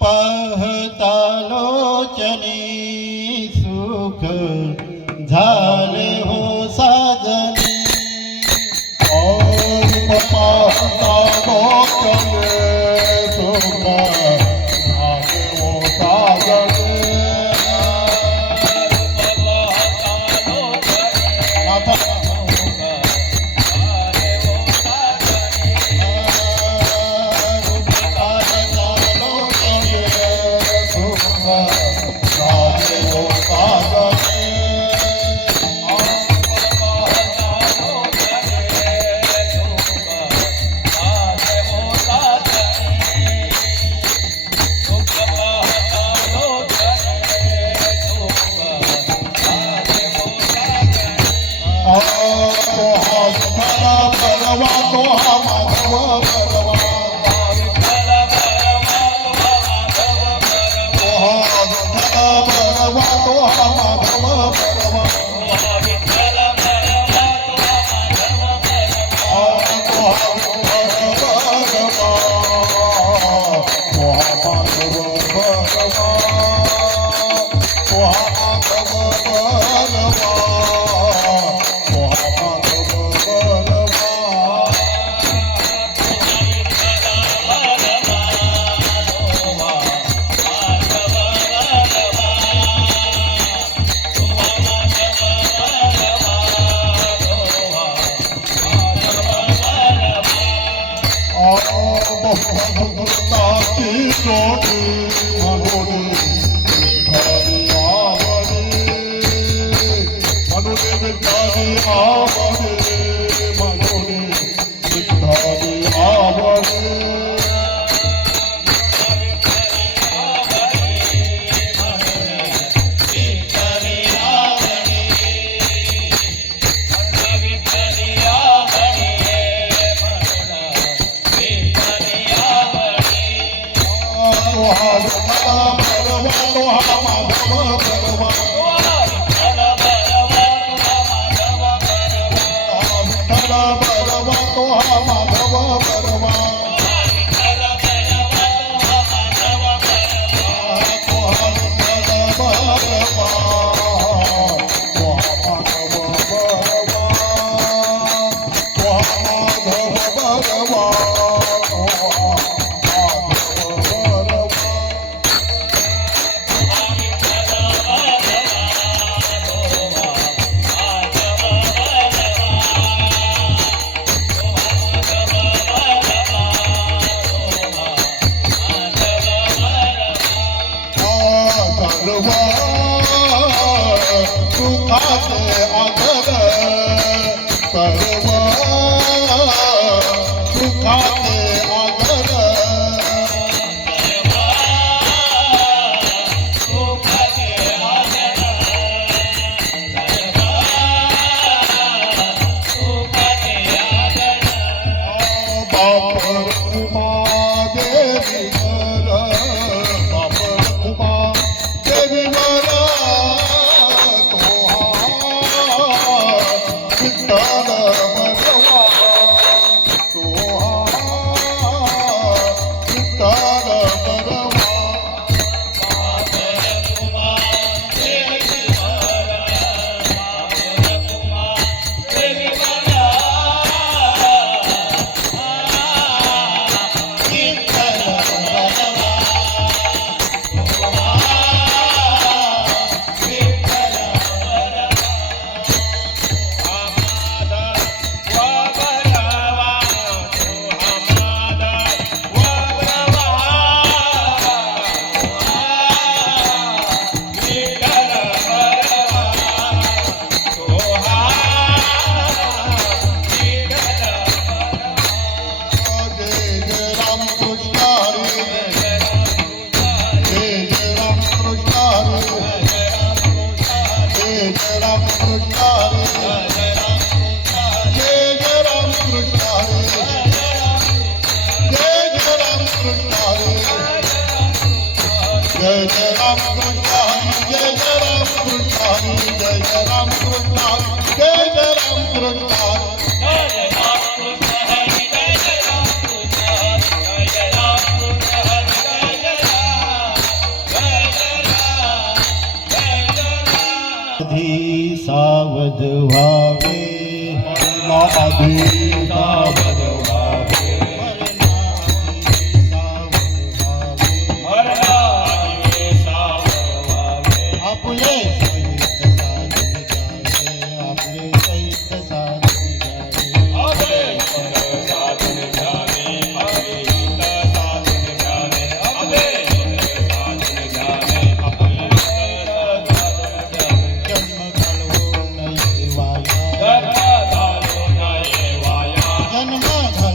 पाहता लोचनी सुख झाले हो साजनी और पाहता लोचनी सुख झाले हो साजनी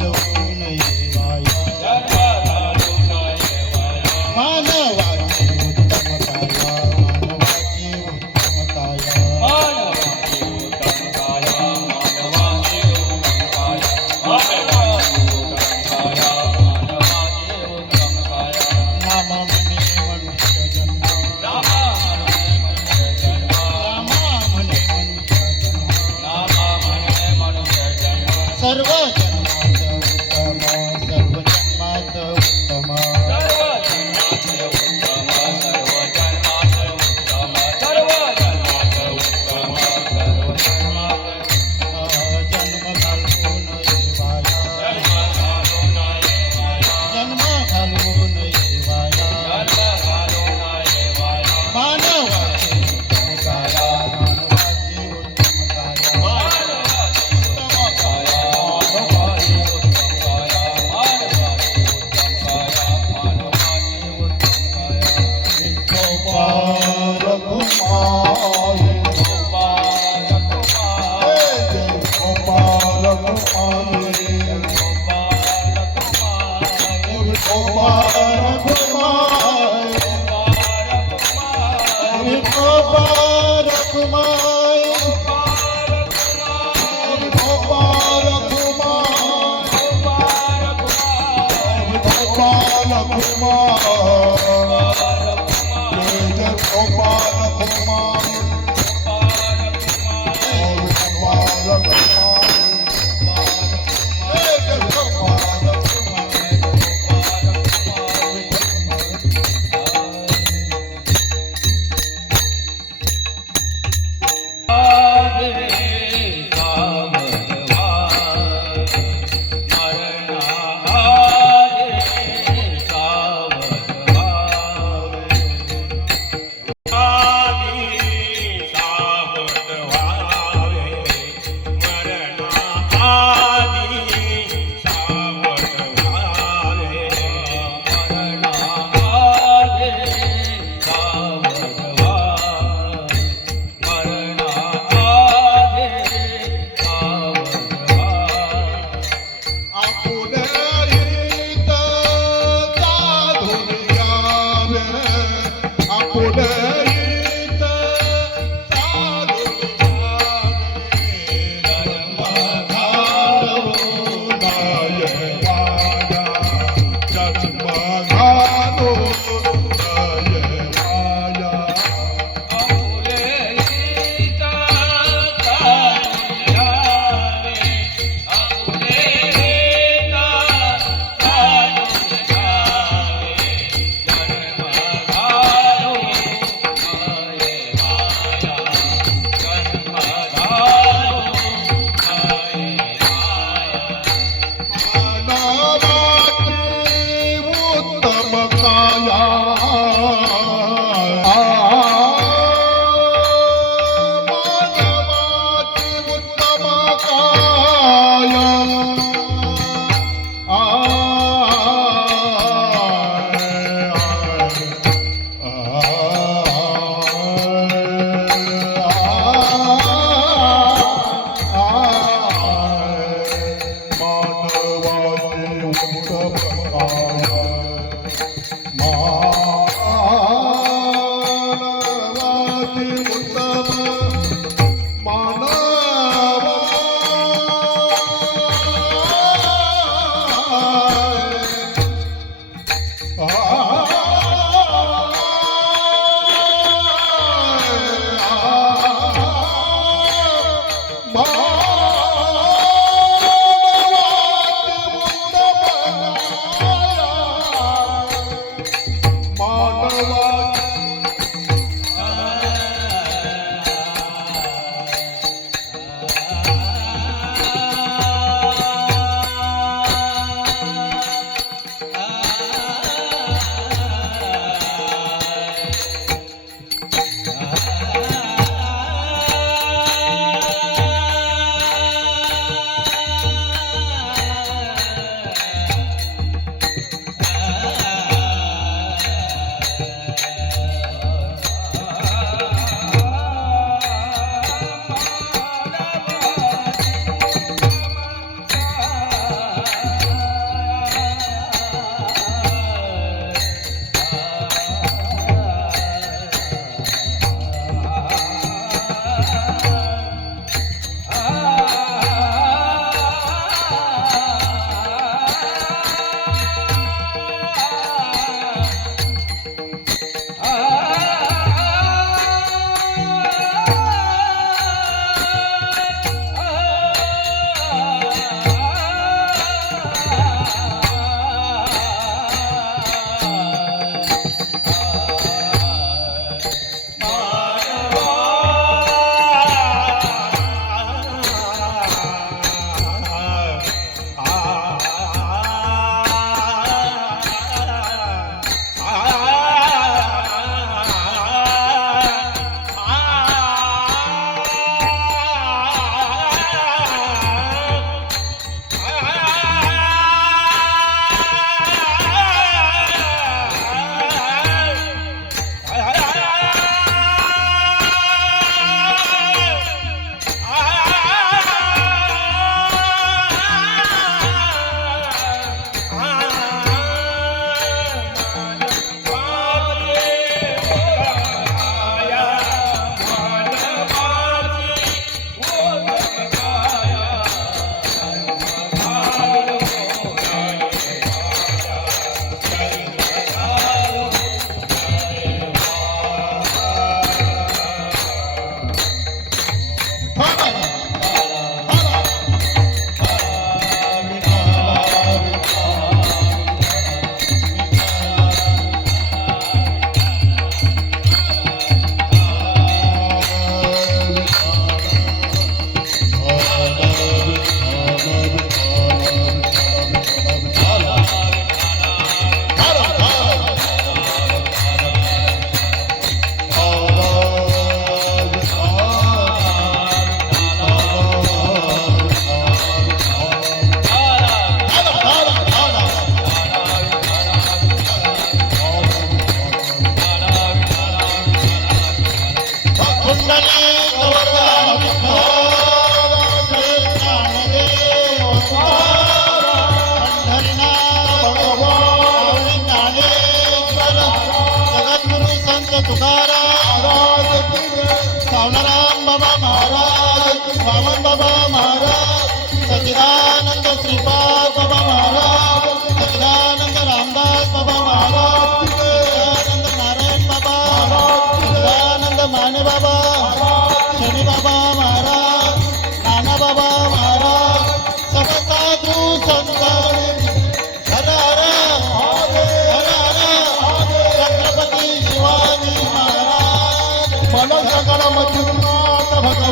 घालवून येवाया मानवाची उत्तम काया मानवाची उत्तम काया नाम म्हणे मनुष्य जन्म रामा म्हणे मनुष्य जन्म सर्व जन्मात उत्तम सर्व जन्मात उत्तम जन्म घालवून येवाया मानवाची उत्तम काया मानवाची उत्तम काया गोपाल कुमार गोपाल कुमार गोपाल कुमार गोपाल कुमार गोपाल कुमार गोपाल कुमार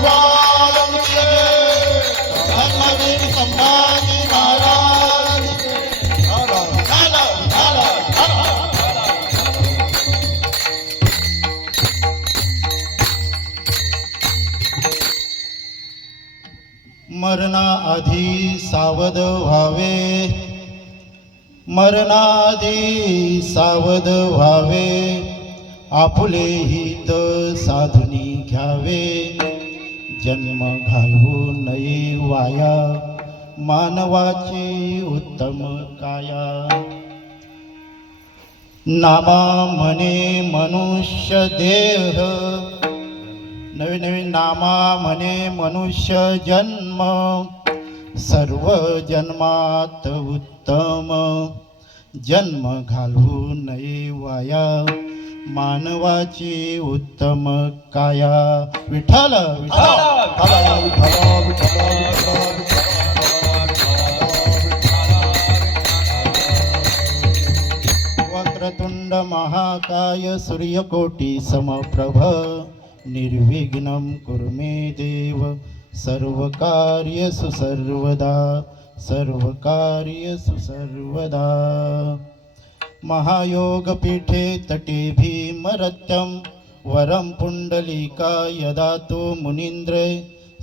भगवान की जय. धर्मवीर संभाजी महाराज की जय. झालं, झालं, झालं, झालं. मरणाआधी सावध व्हावे, मरणाआधी सावध व्हावे, आपुले हित साधुनी घ्यावे, जन्म घालवू नये वाया, मानवाची उत्तम काया. नामा म्हणे मनुष्य देह, नवीन नवीन नामा म्हणे मनुष्य जन्म, सर्व जन्मात उत्तम, जन्म घालवू नये वाया, मानवाची उत्तम काया. विठ्ठल विठ्ठल विठ्ठल विठ्ठल वक्रतुंड महाकाय सूर्यकोटी समप्रभ, निर्विघ्नं कुरु मे देव, सर्वकार्येषु सर्वदा, सर्वकार्येषु सर्वदा. महायोगपीठे तटे भीमरत्यं, वरं पुण्डलीका यदा तो मुनीन्द्रे,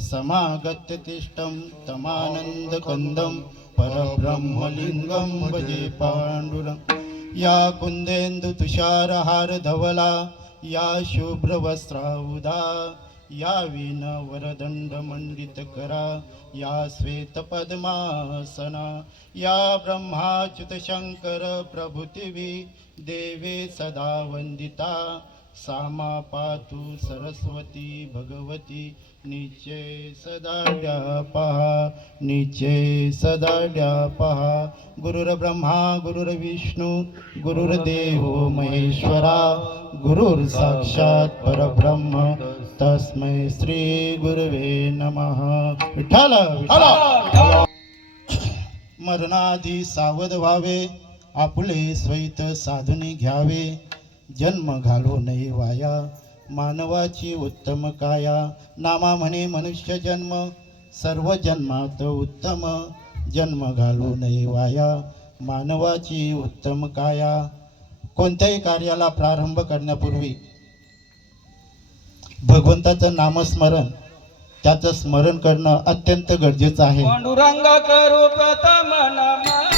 समागत्य तिष्ठं तमानन्दकन्दं, परब्रह्मलिङ्गं भजे पाण्डुरङ्गं. या कुन्देन्दु तुषारहार धवला, या शुभ्रवस्त्राउदा, या वीण वरदंड मंडित करा, या श्वेत पद्मासना, या ब्रह्माच्युत शंकर प्रभुतिवी देवे सदा वंदिता. सामा पातु सरस्वती भगवती, नीचे सदा पहा, नीचे सदा पहा. गुरुर्ब्रह्मा गुरुर्विष्णू गुरुर्देव महेश्वरा, गुरुर् साक्षात परब्रह्म, तस्मै श्री गुरुवे नमः. विठ्ठल विठ्ठल. मरणाआधी सावध व्हावे, आपुले स्वैत साधुनी घ्यावे, जन्म घालवू नये वाया, मानवाची उत्तम काया. नामा म्हणे मनुष्य जन्म, सर्व जन्मात उत्तम, जन्म घालवू नये वाया, मानवाची उत्तम काया. कोणत्याही कार्याला प्रारंभ करण्यापूर्वी भगवंताचं नामस्मरण, त्याचं स्मरण करणं अत्यंत गरजेचं आहे. पांडुरंग करू प्रथम नमन,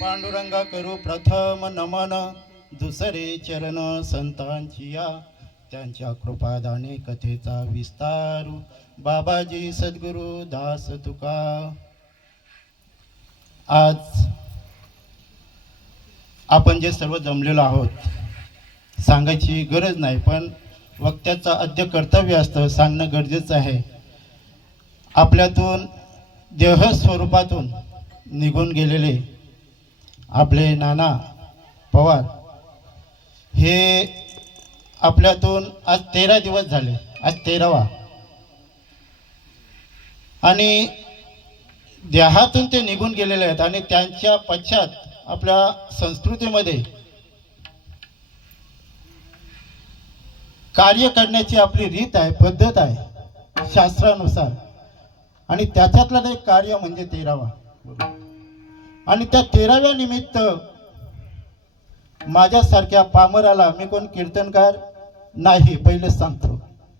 पांडुरंगा करू प्रथम नमन, दुसरे चरण संतांची या, त्यांच्या कृपादाने कथेचा विस्तारू. बाबाजी सद्गुरु दास तुका. आज आपण जे सर्व जमलेलो आहोत, सांगायची गरज नाही, पण वक्त्याचं आद्य कर्तव्य असतं, सांगणं गरजेचं आहे. आपल्यातून देह स्वरूपातून निघून गेलेले आपले नाना पवार हे आपल्यातून आज 13 दिवस झाले, आज 13वा, आणि देहातून ते निघून गेलेले आहेत. आणि त्यांच्या पश्चात आपल्या संस्कृतीमध्ये कार्य करण्याची आपली रीत आहे, पद्धत आहे शास्त्रानुसार, आणि त्याच्यातलं एक कार्य म्हणजे 13वा. आणि त्या 13व्या निमित्त माझ्यासारख्या पामराला, मी कोण कीर्तनकार नाही, पहिले सांगतो,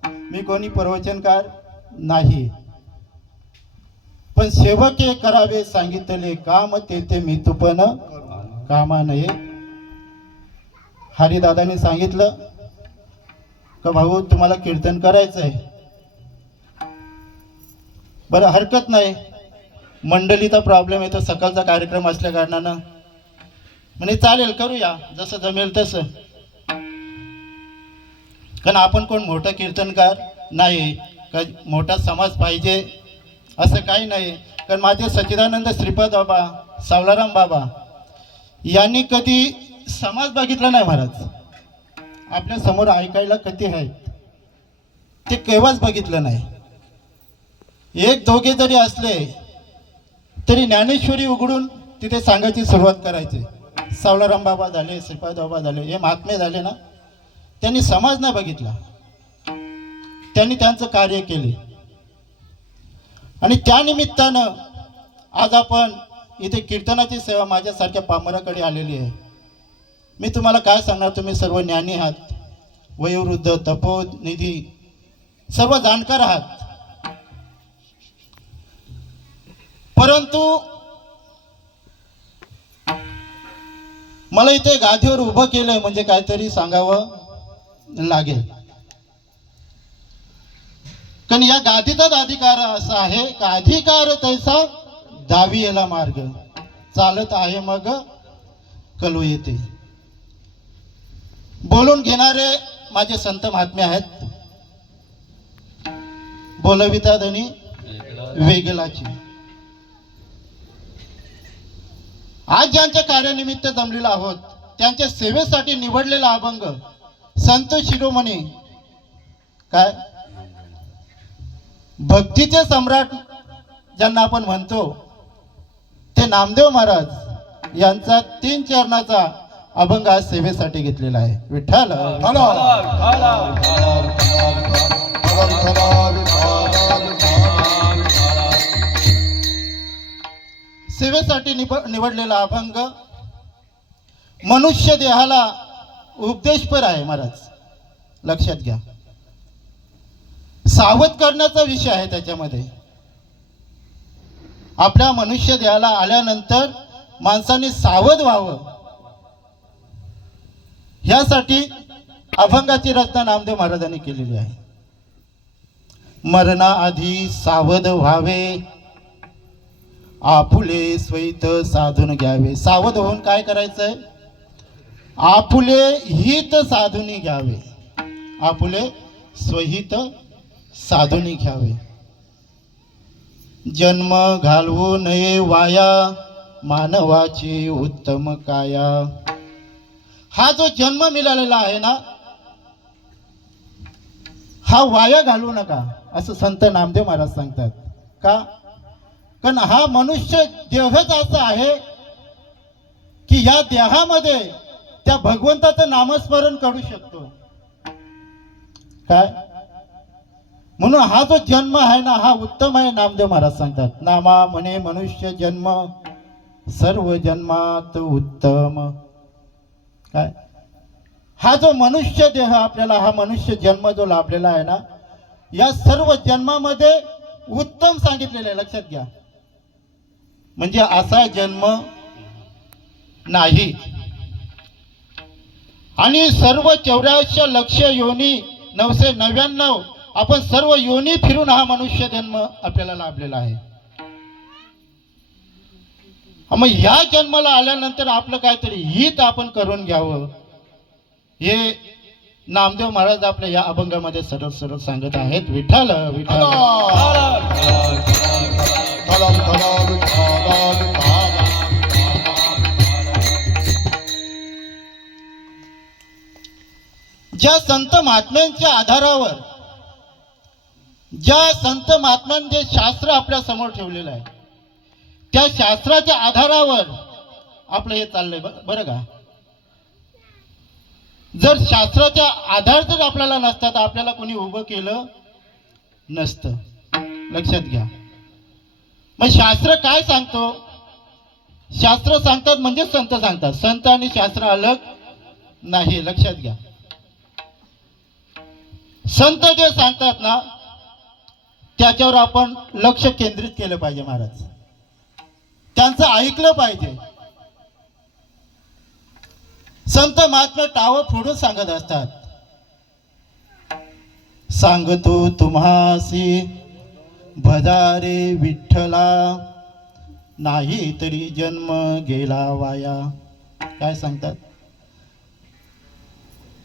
मी कोणी प्रवचनकार नाही, पण सेवके करावे सांगितले काम ते मी तुपन कामा नये. हरिदादांनी सांगितलं का भाऊ तुम्हाला कीर्तन करायचंय, बरं हरकत नाही, मंडळीचा प्रॉब्लेम येतो, सकाळचा कार्यक्रम असल्या कारणानं म्हणे चालेल करूया जसं जमेल तसं. कारण आपण कोण मोठा कीर्तनकार नाही का मोठा समाज पाहिजे असं काही नाही. कारण माझे सच्चिदानंद श्रीपाद बाबा, सावलाराम बाबा यांनी कधी समाज बघितला नाही महाराज. आपल्या समोर ऐकायला कधी आहेत ते केव्हाच बघितलं नाही. एक दोघे जरी असले तरी ज्ञानेश्वरी उघडून तिथे सांगायची सुरुवात करायची. सावलाराम बाबा झाले, श्रीपाद बाबा झाले, हे महात्मे झाले ना, त्यांनी समाज नाही बघितला, त्यांनी त्यांचं कार्य केले. आणि त्या निमित्तानं आज आपण इथे कीर्तनाची सेवा माझ्यासारख्या पामराकडे आलेली आहे. मी तुम्हाला काय सांगणार, तुम्ही सर्व ज्ञानी आहात, वयोवृद्ध, तपोनिधी, सर्व जाणकार आहात. परंतु मला इथे गादीवर उभं केलंय म्हणजे काहीतरी सांगावं लागेल. कारण या गादीचाच अधिकार असा आहे का अधिकार तैसा दावी याला मार्ग, चालत आहे मग कलू येते. बोलून घेणारे माझे संत महात्मे आहेत, बोलविता धनी वेगलाची. आज ज्यांच्या कार्यानिमित्त जमलेलो आहोत त्यांच्या सेवेसाठी निवडलेला अभंग संत शिरोमणी काय भक्तीचे सम्राट ज्यांना आपण म्हणतो ते नामदेव महाराज यांचा 3 चरणाचा अभंग आज सेवेसाठी घेतलेला आहे. विठ्ठल सेवेसाठी निवडलेला अभंग मनुष्य देहाला उपदेशपर आहे महाराज, लक्षात घ्या. सावध करण्याचा विषय आहे त्याच्यामध्ये. आपल्या मनुष्य देहाला आल्यानंतर माणसाने सावध व्हावं ह्यासाठी अभंगाची रचना नामदेव महाराजांनी केलेली आहे. मरणाआधी सावध व्हावे, आपुले स्वहित साधून घ्यावे. सावध होऊन काय करायचंय, आपुले हित साधून घ्यावे, आपुले स्वहित साधून घ्यावे. जन्म घालवू नये वाया, मानवाची उत्तम काया. हा जो जन्म मिळालेला आहे ना, हा वाया घालवू नका असं संत नामदेव महाराज सांगतात. का? कारण हा मनुष्य देहच असा आहे की या देहामध्ये त्या भगवंताचं नामस्मरण करू शकतो. काय म्हणून हा जो जन्म आहे ना हा उत्तम आहे. नामदेव महाराज सांगतात, नामा म्हणे मनुष्य जन्म सर्व जन्मात उत्तम. काय हा जो मनुष्य देह आपल्याला, हा मनुष्य जन्म जो लाभलेला आहे ना, या सर्व जन्मामध्ये उत्तम सांगितलेलं आहे. लक्षात घ्या. म्हणजे असा जन्म नाही. आणि सर्व 84 लक्ष योनी 999 आपण सर्व योनी फिरून हा मनुष्य जन्म आपल्याला लाभलेला आहे. मग ह्या जन्माला आल्यानंतर आपलं काहीतरी हित आपण करून घ्यावं हे नामदेव महाराज आपल्या या अभंगामध्ये सरळ सरळ सांगत आहेत. विठ्ठल विठ्ठल. ज्या संत महात्म्यांच्या आधारावर, ज्या संत महात्म्यांनी जे शास्त्र आपल्या समोर ठेवलेलं आहे त्या शास्त्राच्या आधारावर आपलं हे चाललंय. बरं का? जर शास्त्राचा आधार जर आपल्याला नसता तर आपल्याला कोणी उभं केलं नसतं. लक्षात घ्या. मग शास्त्र काय सांगतो? शास्त्र सांगतात म्हणजे संत सांगतात. संत आणि शास्त्र अलग नाही. लक्षात घ्या. संत जे सांगतात ना त्याच्यावर आपण लक्ष केंद्रित केलं पाहिजे महाराज. त्यांचं ऐकलं पाहिजे. संत महात्मा टाव फोडून सांगत असतात, सांगतो तुम्हासी भजारे विठ्ठला, नाही तरी जन्म गेला वाया. काय सांगतात?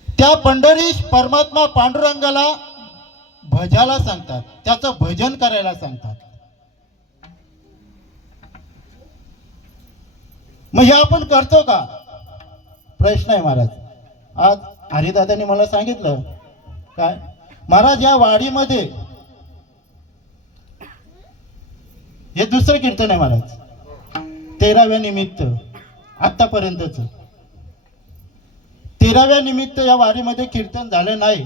त्या पंढरीश परमात्मा पांडुरंगाला भजाला सांगतात, त्याचं भजन करायला सांगतात. मग हे आपण करतो का? प्रश्न आहे महाराज. आज हरिदादांनी मला सांगितलं काय महाराज, या वाडीमध्ये हे दुसरं कीर्तन आहे महाराज, 13व्या निमित्त आतापर्यंतच. 13व्या निमित्त या वारीमध्ये कीर्तन झालं नाही.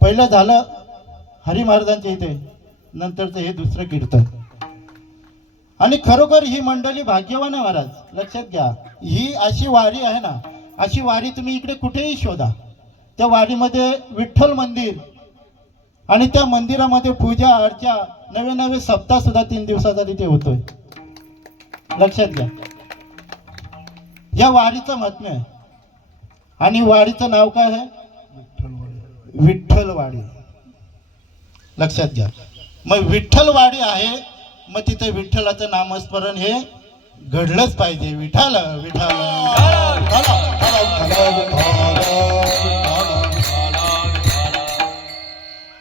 पहिलं झालं हरी महाराजांच्या इथे, नंतरचं हे दुसरं कीर्तन. आणि खरोखर ही मंडळी भाग्यवान आहे महाराज. लक्षात घ्या, ही अशी वारी आहे ना, अशी वारी तुम्ही इकडे कुठेही शोधा. त्या वारीमध्ये विठ्ठल मंदिर आणि त्या मंदिरामध्ये पूजा अर्चा, नवे नवे सप्ताह सुद्धा 3 दिवसाचा तिथे होतोय. लक्षात घ्या, या वारीचं महात्म्य आहे. आणि वारीचं नाव काय आहे? विठ्ठलवाडी. लक्षात घ्या. मग विठ्ठलवाडी आहे, मग तिथे विठ्ठलाचं नामस्मरण हे घडलंच पाहिजे. विठ्ठल विठ्ठल.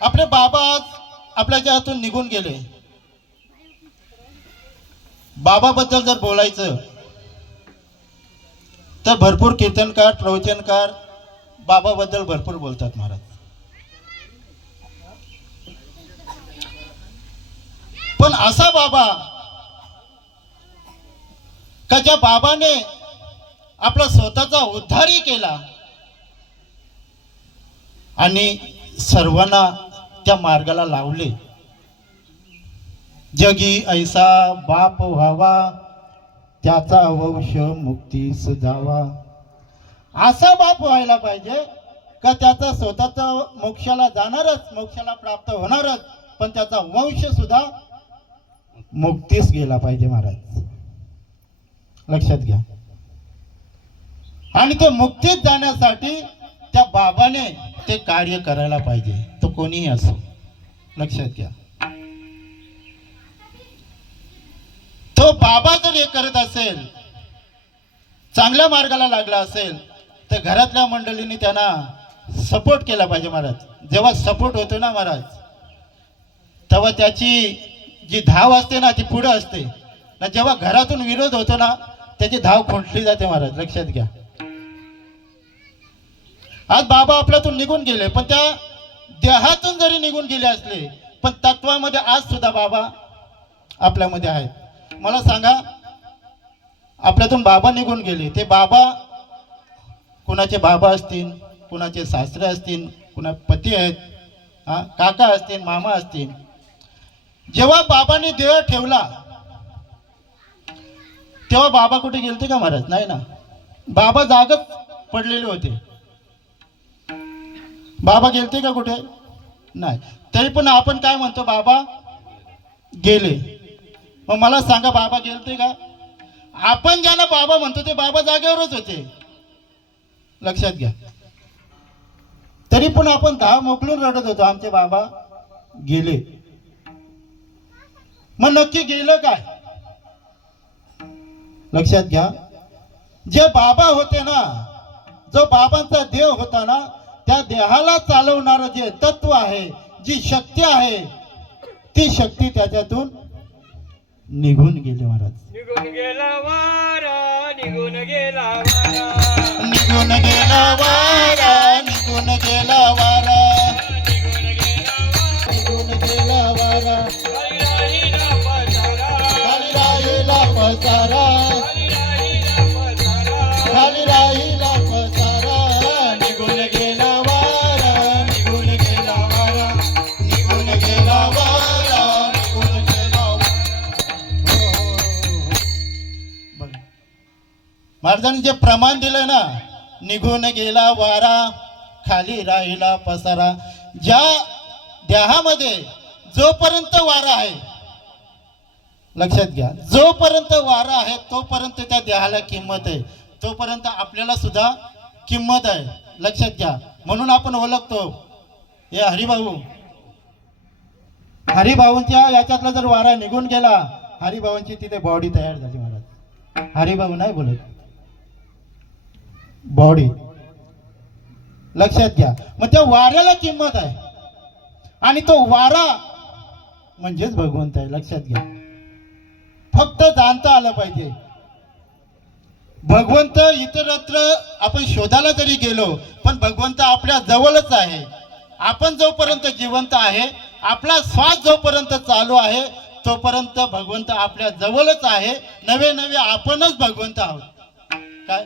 आपले बाबा आज आपल्या हातून निघून गेले. बाबाबद्दल जर बोलायचं तर भरपूर कीर्तनकार, प्रवचनकार बाबाबद्दल भरपूर बोलतात महाराज. पण असा बाबा का ज्या बाबाने आपला स्वतःचा उद्धारही केला आणि सर्वांना त्या मार्गाला लावले. जगी ऐसा बाप व्हावा, त्याचा वंश मुक्ती सुधावा. असा बाप व्हायला पाहिजे का त्याचा स्वतःचा मोक्षाला जाणारच, मोक्षाला प्राप्त होणारच, पण त्याचा वंश सुद्धा मुक्तीस गेला पाहिजे महाराज. लक्षात घ्या. आणि ते मुक्तीत जाण्यासाठी त्या बाबाने ते कार्य करायला पाहिजे, तो कोणीही असो. लक्षात घ्या. तो बाबा जर हे करत असेल, चांगल्या मार्गाला लागला असेल, तर घरातल्या मंडळींनी त्यांना सपोर्ट केला पाहिजे महाराज. जेव्हा सपोर्ट होतो ना महाराज, तेव्हा त्याची जी धाव असते ना ती पुढे असते ना. जेव्हा घरातून विरोध होतो ना, त्याची धाव खुंटली जाते महाराज. लक्षात घ्या. आज बाबा आपल्यातून निघून गेले, पण त्या देहातून जरी निघून गेले असले, पण तत्वामध्ये आज सुद्धा बाबा आपल्यामध्ये आहेत. मला सांगा, आपल्यातून बाबा निघून गेले, ते बाबा कुणाचे बाबा असतील, कुणाचे सासरे असतील, कुणा पती आहेत, काका असतील, मामा असतील. जेव्हा बाबांनी देह ठेवला तेव्हा बाबा कुठे गेलते का महाराज? नाही ना. बाबा जागच पडलेले होते. बाबा गेलते का कुठे? नाही. तरी पण आपण काय म्हणतो? बाबा गेले. मग मला सांगा, बाबा गेलते का? आपण ज्यांना बाबा म्हणतो ते बाबा जागेवरच होते. लक्षात घ्या. तरी पण आपण धाव मोकलून रडत होतो, आमचे बाबा गेले. मग नक्की गेलं काय? लक्षात घ्या. जे बाबा होते ना, जो बाबांचा देव होता ना, त्या देहाला चालवणारं जे तत्व आहे, जी शक्ती आहे, ती शक्ती त्याच्यातून निघून गेली महाराज. निघून गेला वारा, निघून गेला वारा, निघून गेला वारा, निघून गेला वारा, निघून गेला वारा. खाली राहिला पसारा, खाली राहिला पसारा, खाली राहिला पसारा. निघून गेला वारा, निघून गेला वारा, निघून गेला वारा, निघून गेला वारा. महाराजांनी जे प्रमाण दिलं ना, निघून गेला वारा, खाली राहिला पसारा. ज्या देहामध्ये जोपर्यंत वारा आहे, लक्षात घ्या, जोपर्यंत वारा आहे तोपर्यंत त्या देहाला किंमत आहे, तोपर्यंत आपल्याला सुद्धा किंमत आहे. लक्षात घ्या. म्हणून आपण ओळखतो हे हरिभाऊ, हरिभाऊंच्या याच्यातला जर वारा निघून गेला, हरिभाऊंची तिथे बॉडी तयार झाली महाराज. हरिभाऊ नाही बोलत, बॉडी. लक्षात घ्या. मग त्या वाऱ्याला किंमत आहे आणि तो वारा म्हणजेच भगवंत आहे. लक्षात घ्या. फक्त जाणता आलं पाहिजे. भगवंत इतरत्र आपण शोधायला जरी गेलो पण भगवंत आपल्या जवळच आहे. आपण जोपर्यंत जिवंत आहे, आपला श्वास जोपर्यंत चालू आहे तोपर्यंत भगवंत आपल्या जवळच आहे. नवे नवे आपणच भगवंत आहोत. काय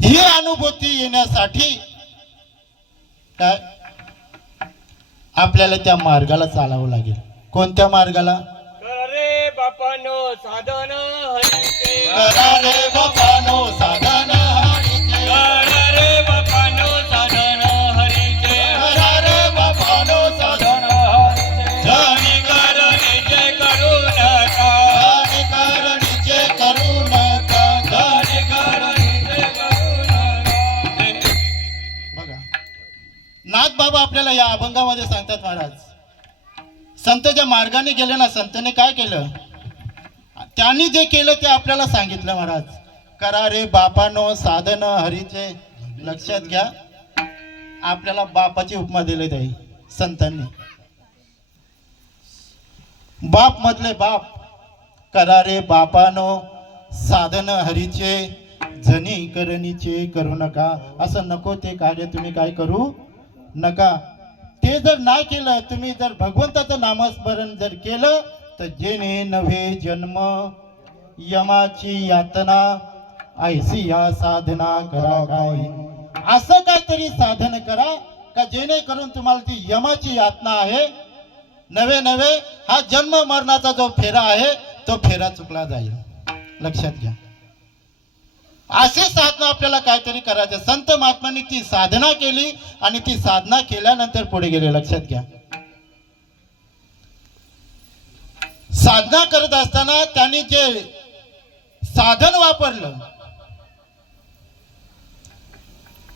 ही अनुभूती येण्यासाठी काय आपल्याला त्या मार्गाला चालावं लागेल. कोणत्या मार्गाला? करा रे बापानो साधन हरीचे, करा रे बापानो साधन हरीचे, करा रे बापानो साधन हरीचे, करा रे बापानो साधन हरीचे. धनी करणीचे करू नका, धनी करणीचे करू नका, धनी करणीचे करू नका. बघा नाथ बाबा आपल्याला या अभंगामध्ये सांगतात महाराज. संत ज्या मार्गाने गेले ना, संतांनी काय केलं, त्यांनी जे केलं ते आपल्याला सांगितलं महाराज. करा रे बापानो साधन हरीचे. लक्षात घ्या. आपल्याला बापाची उपमा दिली ताई संतांनी. बाप मधले बाप. करा रे बापानो साधन हरीचे, जनी करणीचे करू नका. असं नको ते कार्य तुम्ही काय करू नका. ते जर नाही केलं, तुम्ही जर भगवंताचं नामस्मरण जर केलं तर जेणे नव्हे जन्म यमाची यातना, ऐसी या साधना करा काय. असं काहीतरी साधन करा का जेणेकरून तुम्हाला ती यमाची यातना आहे, नवे नवे हा जन्म मरणाचा जो फेरा आहे तो फेरा चुकला जाईल. लक्षात घ्या. असे साधना आपल्याला काहीतरी करायचं. संत महात्मांनी ती साधना केली आणि ती साधना केल्यानंतर पुढे गेले. लक्षात घ्या. साधना करत असताना त्यांनी जे साधन वापरलं,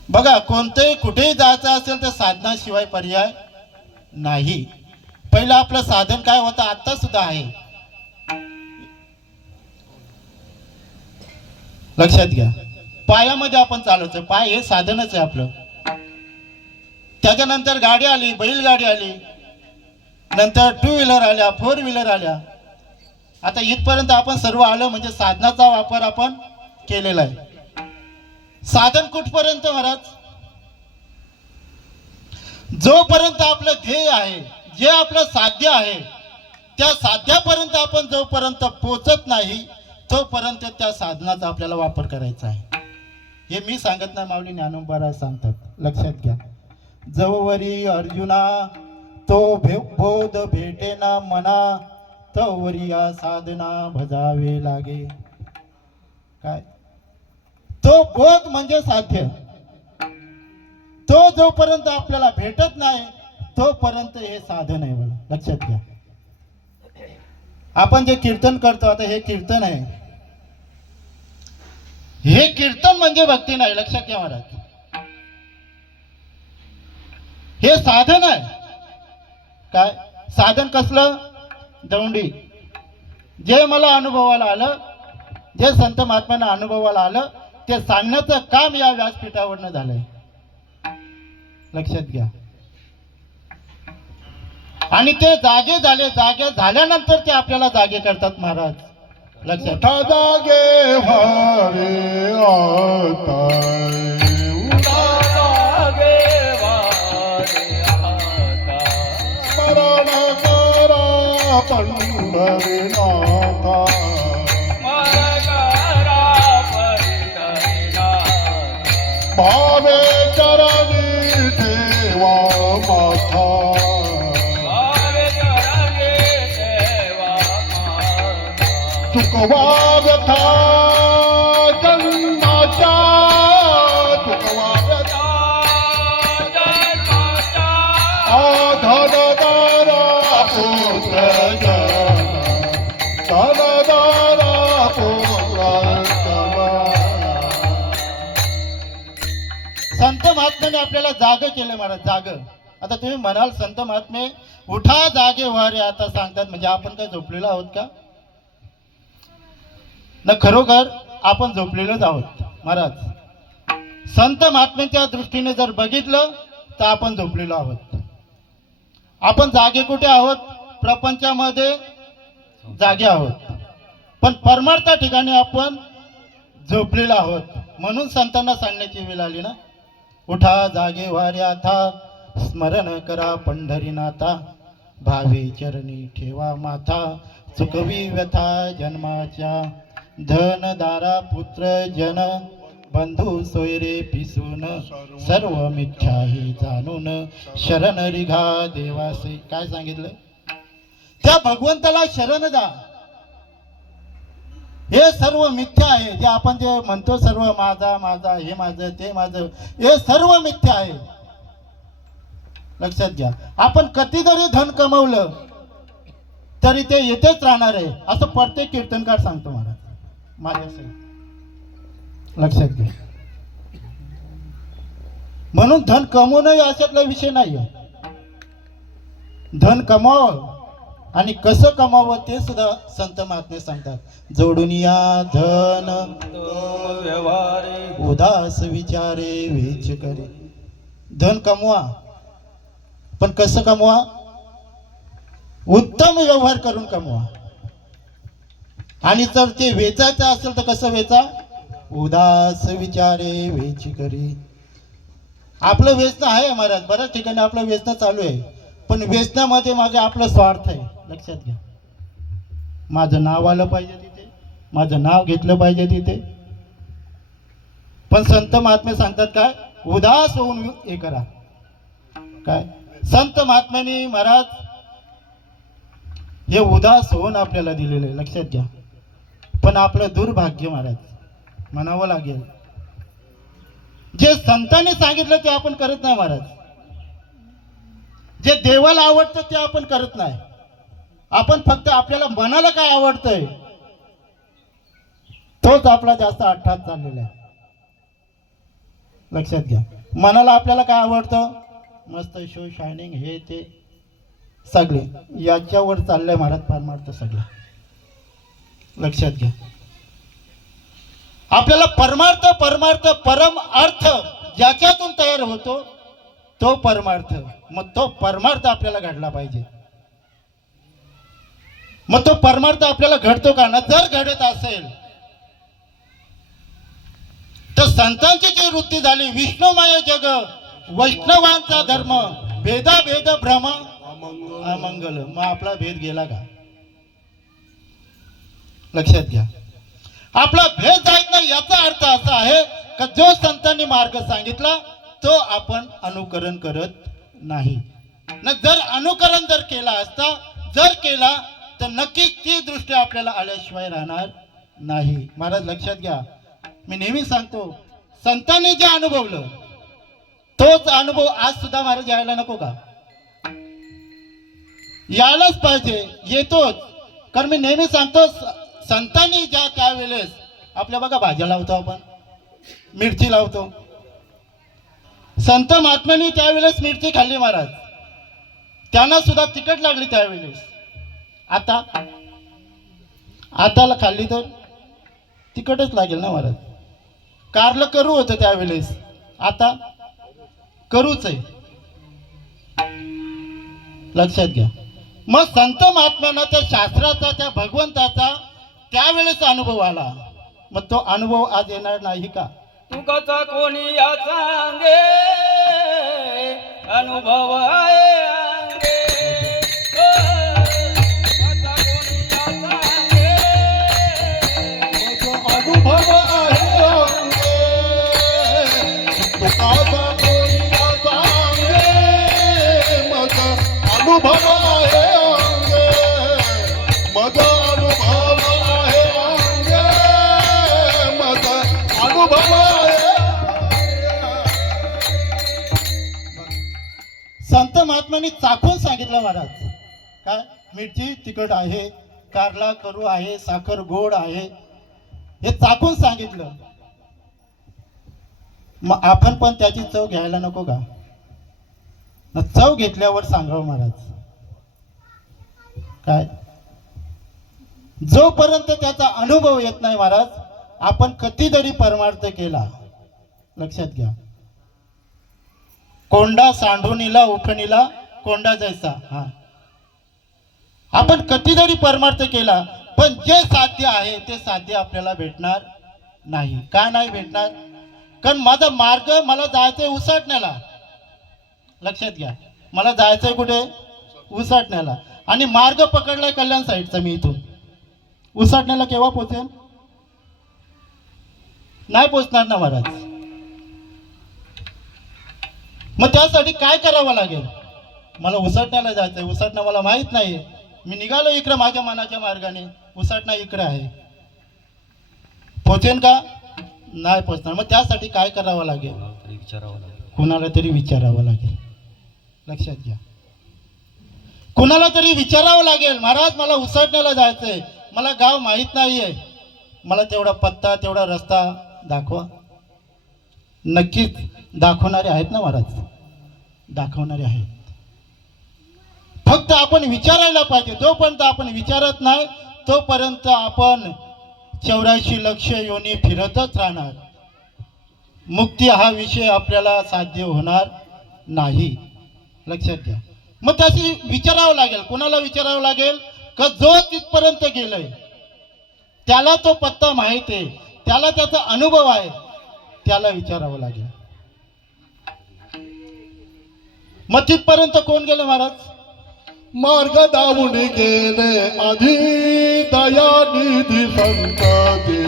बघा कोणतेही कुठेही जायचं असेल तर साधनाशिवाय पर्याय नाही. पहिलं आपलं साधन काय होतं, आता सुद्धा आहे. लक्षात घ्या. पायामध्ये आपण चालवतो, पाय हे साधनच आहे आपलं. त्याच्यानंतर गाडी आली, बैलगाडी आली, नंतर टू व्हीलर आल्या, फोर व्हीलर आल्या. आता इथपर्यंत आपण सर्व आलो म्हणजे साधनाचा वापर आपण केलेला आहे. साधन कुठपर्यंत महाराज, जोपर्यंत आपलं ध्येय आहे, जे आपलं साध्य आहे, त्या साध्यापर्यंत आपण जोपर्यंत पोचत नाही तोपर्यंत त्या साधनाचा आपल्याला वापर करायचा आहे. हे मी सांगत नाही, माऊली ज्ञानोबा महाराज सांगतात. लक्षात घ्या. जववरी अर्जुना तो बोध भेटेना मना, तोवरी या साधना भजावे लागे. काय तो बोध म्हणजे साध्य. तो जोपर्यंत आपल्याला भेटत नाही तोपर्यंत हे साधन आहे. बघा लक्षात घ्या. आपण जे कीर्तन करतो, आता हे कीर्तन आहे, हे कीर्तन म्हणजे भक्ती नाही. लक्षात घ्या महाराज. हे साधन आहे. काय साधन कसलं, दौंडी. जे मला अनुभवाला आलं, जे संत महात्म्यांना अनुभवाला आलं ते सांगण्याचं काम या व्यासपीठावरनं झालंय. लक्षात घ्या. आणि ते जागे झाले, जागे झाल्यानंतर ते आपल्याला जागे करतात महाराज. लक्षात जागे भारे आता स्मरण करा पंढरीनाथा, भावे चरणी ठेवा माथा, चुकवा व्यथा जन्माच्या, चुकवा व्यथा आधन संतांनी आपल्याला जाग केलं महाराज, जाग. आता तुम्ही म्हणाल संत महात्मे उठा जागे व्हा रे आता सांगतात, म्हणजे आपण काय झोपलेलो आहोत का? ना, खरोखर आपण झोपलेलोच आहोत महाराज. संत महात्म्यांच्या दृष्टीने जर बघितलं तर आपण झोपलेलो आहोत. आपण जागे कुठे आहोत? प्रपंचामध्ये जागे आहोत, पण परमार्थ ठिकाणी आपण झोपलेलो आहोत. म्हणून संतांना सांगण्याची वेळ आली ना, उठा जागे व्हा रे आता, स्मरण करा पंढरीनाथा, भावे चरणी ठेवा माथा, चुकवी व्यथा जन्माच्या, धन दारा पुत्र जन, बंधू सोयरे पिसून, सर्व मिथ्या हे जाणून, शरण रिघा देवासे. काय सांगितलं? त्या भगवंताला शरण जा. हे सर्व मिथ्या आहे, जे आपण जे म्हणतो सर्व माझा माझा, हे माझं ते माझं, हे सर्व मिथ्या आहे. लक्षात घ्या. आपण किती जरी धन कमवलं तरी ते येतेच राहणार आहे, असं प्रत्येक कीर्तनकार सांगतो महाराज माझ्यासहित. लक्षात घ्या. म्हणून धन कमवू नये अशातला विषय नाही आहे. धन कमाव आणि कसं कमावं ते सुद्धा संत महात्मे सांगतात. जोडून या धन व्यवहारे उदास विचारे वेच करे. धन कमवा, पण कसं कमवा? उत्तम व्यवहार करून कमवा. आणि जर ते वेचायचं असेल तर कसं वेचा? उदास विचारे वेच करी. आपलं व्यसन आहे महाराज, बऱ्याच ठिकाणी आपलं व्यसन चालू आहे, पण व्यसनामध्ये मागे आपलं स्वार्थ आहे. लक्षात घ्या. माझं नाव आलं पाहिजे तिथे, माझं नाव घेतलं पाहिजे तिथे. पण संत महात्मे सांगतात काय? उदास होऊन हे करा. काय संत महात्म्यांनी महाराज हे उदास होऊन आपल्याला दिलेलं आहे. लक्षात घ्या. पण आपलं दुर्भाग्य महाराज म्हणावं लागेल, जे संतांनी सांगितलं ते आपण करत नाही महाराज. जे देवाला आवडतं ते आपण करत नाही. आपण फक्त आपल्याला मनाला काय आवडतंय तोच आपला जास्त अट्टात चाललेला आहे. लक्षात घ्या. मनाला आपल्याला काय आवडतं? मस्त शो शायनिंग हे ते सगळे याच्यावर चाललंय महाराज परमार्थ सगळं. लक्षात घ्या. आपल्याला परमार्थ परमार्थ परम अर्थ ज्याच्यातून तयार होतो तो परमार्थ. मग तो परमार्थ आपल्याला घडला पाहिजे. मग तो परमार्थ आपल्याला घडतो का ना? जर घडत असेल तर संतांची जी वृत्ती झाली, विष्णुमय जग वैष्णवांचा धर्म, भेदा भेद भ्रम अमंगल, मग आपला भेद गेला का? लक्षात घ्या. आपला भेद जात नाही याचा अर्थ असा आहे की जो संतांनी मार्ग सांगितला तो आपण अनुकरण करत नाही. न जर अनुकरण जर केला असता, जर केला तर नक्कीच ती दृष्टी आपल्याला आल्याशिवाय राहणार नाही. महाराज लक्षात घ्या. मी नेहमी सांगतो, संतांनी जे अनुभवलं तोच अनुभव आज सुद्धा महाराज यायला नको का? यायलाच पाहिजे, येतोच. कारण मी नेहमी सांगतो, संतांनी ज्या त्यावेळेस आपल्या बघा भाज्या लावतो, आपण मिरची लावतो. संत महात्म्यांनी त्यावेळेस मिरची खाल्ली महाराज, त्यांना सुद्धा तिखट लागली त्यावेळेस. आताला खाल्ली तर तिखटच लागेल ना महाराज. कारलं करू होतं त्यावेळेस, आता करूच आहे. लक्षात घ्या. मग संत महात्म्यांना त्या शास्त्राचा, त्या भगवंताचा त्यावेळेस अनुभव आला, मग तो अनुभव आज येणार नाही का? तू कसा कोणी या सांगे अनुभव आहे अंगे. कसा कोणी या सांगे अनुभव आहे अंगे. तुकाचा कोणी सांगे मग अनुभव आहे अंगे. मग अनुभव आहे अंगे. मग अनुभव आहे. संत महात्म्यांनी चाखून सांगितलं महाराज. काय? मिरची तिखट आहे, कारला करू आहे, साखर गोड आहे, हे चाखून सांगितलं. मग आपण पण त्याची चव घ्यायला नको का? न चव घेतल्यावर सांगावं महाराज. काय जोपर्यंत त्याचा अनुभव येत नाही महाराज, आपण कितीतरी परमार्थ केला. लक्षात घ्या. कोंडा सांडूनीला उठणीला कोंडा जैसा. हा, आपण कितीतरी परमार्थ केला, पण जे साध्य आहे ते साध्य आपल्याला भेटणार नाही. का नाही भेटणार? कारण माझा मार्ग, मला जायचंय उसाटण्याला. लक्षात घ्या, मला जायचंय कुठे? उसाटण्याला. आणि मार्ग पकडलाय कल्याण साईडचा. मी इथून उसाटण्याला केव्हा पोहोचेल? नाही पोचणार ना महाराज. मग त्यासाठी काय करावं लागेल? मला उसाटण्याला जायचंय. उसाटणं मला माहित नाही. मी निघालो इकडं माझ्या मनाच्या मार्गाने. उसाटणं इकडे आहे. पोचेन का? नाही पोचणार. मग त्यासाठी काय करावं लागेल? कुणाला तरी विचारावं लागेल. लक्षात घ्या, कुणाला तरी विचारावं लागेल. महाराज मला उसाटण्याला जायचंय, मला गाव माहीत नाहीये, मला तेवढा पत्ता तेवढा रस्ता दाखवा. नक्कीच दाखवणारे आहेत ना महाराज, दाखवणारे आहेत. फक्त आपण विचारायला पाहिजे. जोपर्यंत आपण विचारत नाही तोपर्यंत आपण 84 लक्ष योनी फिरतच राहणार. मुक्ती हा विषय आपल्याला साध्य होणार नाही. लक्षात घ्या. मग त्याशी विचारावं लागेल. कोणाला विचारावं लागेल? का जो तिथपर्यंत गेलंय त्याला तो पत्ता माहित आहे, त्याला त्याचा अनुभव आहे, त्याला विचारावं लागेल. मग तिथपर्यंत कोण गेले महाराज? मार्ग दावून गेले आधी दयानिधी संत दे.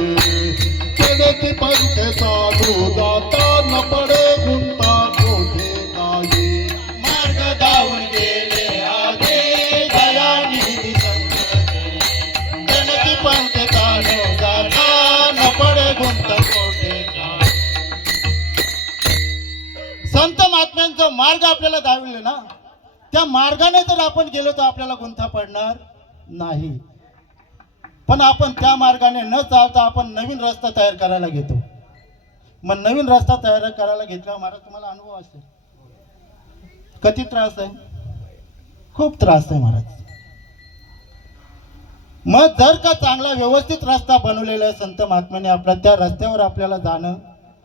चढती पंथ चालू जाता न पडे गुंता कोठे काही. मार्ग दावून गेले आधी दयानिधी संत दे. जनती पंथ चालू जाता न पडे गुंत कोठे काही. संत महात्म्यांचा मार्ग आपल्याला दाविले ना, त्या मार्गाने जर आपण गेलो तर आपल्याला गुंता पडणार नाही. पण आपण त्या मार्गाने न चालता आपण नवीन रस्ता तयार करायला घेतो. मग नवीन रस्ता तयार करायला घेतला महाराज, तुम्हाला अनुभव असेल किती त्रास आहे. खूप त्रास आहे महाराज. मग जर का चांगला व्यवस्थित रस्ता बनवलेला आहे संत महात्म्याने आपला, त्या रस्त्यावर आपल्याला जाणं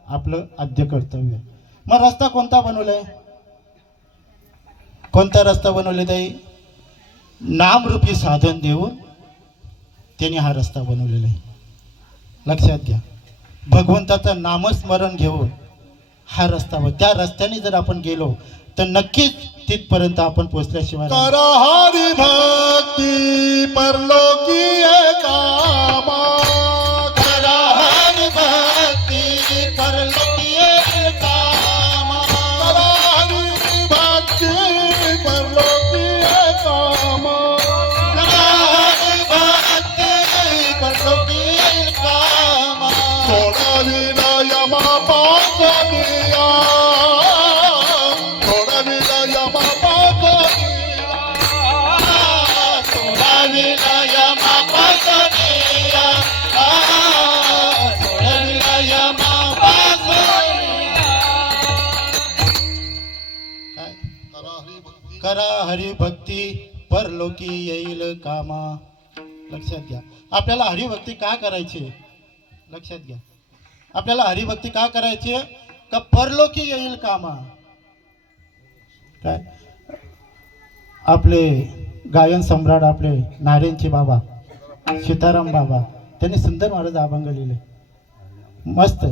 आपलं आद्य कर्तव्य आहे. मग रस्ता कोणता बनवलाय? कोणता रस्ता बनवले? ताई नामरूपी साधन देऊन त्यांनी हा रस्ता बनवलेला आहे. लक्षात घ्या. भगवंताचं नामस्मरण घेऊन हा रस्ता, त्या रस्त्याने जर आपण गेलो तर नक्कीच तिथपर्यंत आपण पोहोचल्याशिवाय. करा हरी भक्ती परलोकी कामा. करा हरी भक्ती परलोकी कामा. करा हरी भक्ती परलोकी कामा. सोडविला यमा पापनिया. सोडविला यमा पापनिया. सोडाविला यमा पापनिया. सोडाविला यमा पापनिया. काय? करा हरिभक्ती परलोकी येईल कामा. लक्षात घ्या. आपल्याला हरिभक्ती का करायची? लक्षात घ्या. आपल्याला हरिभक्ती का करायची? का परलोकी येईल कामा. काय? आपले गायन सम्राट आपले नारायणचे बाबा सीताराम बाबा त्यांनी सुंदर महाराज अभंग लिहिले. मस्त.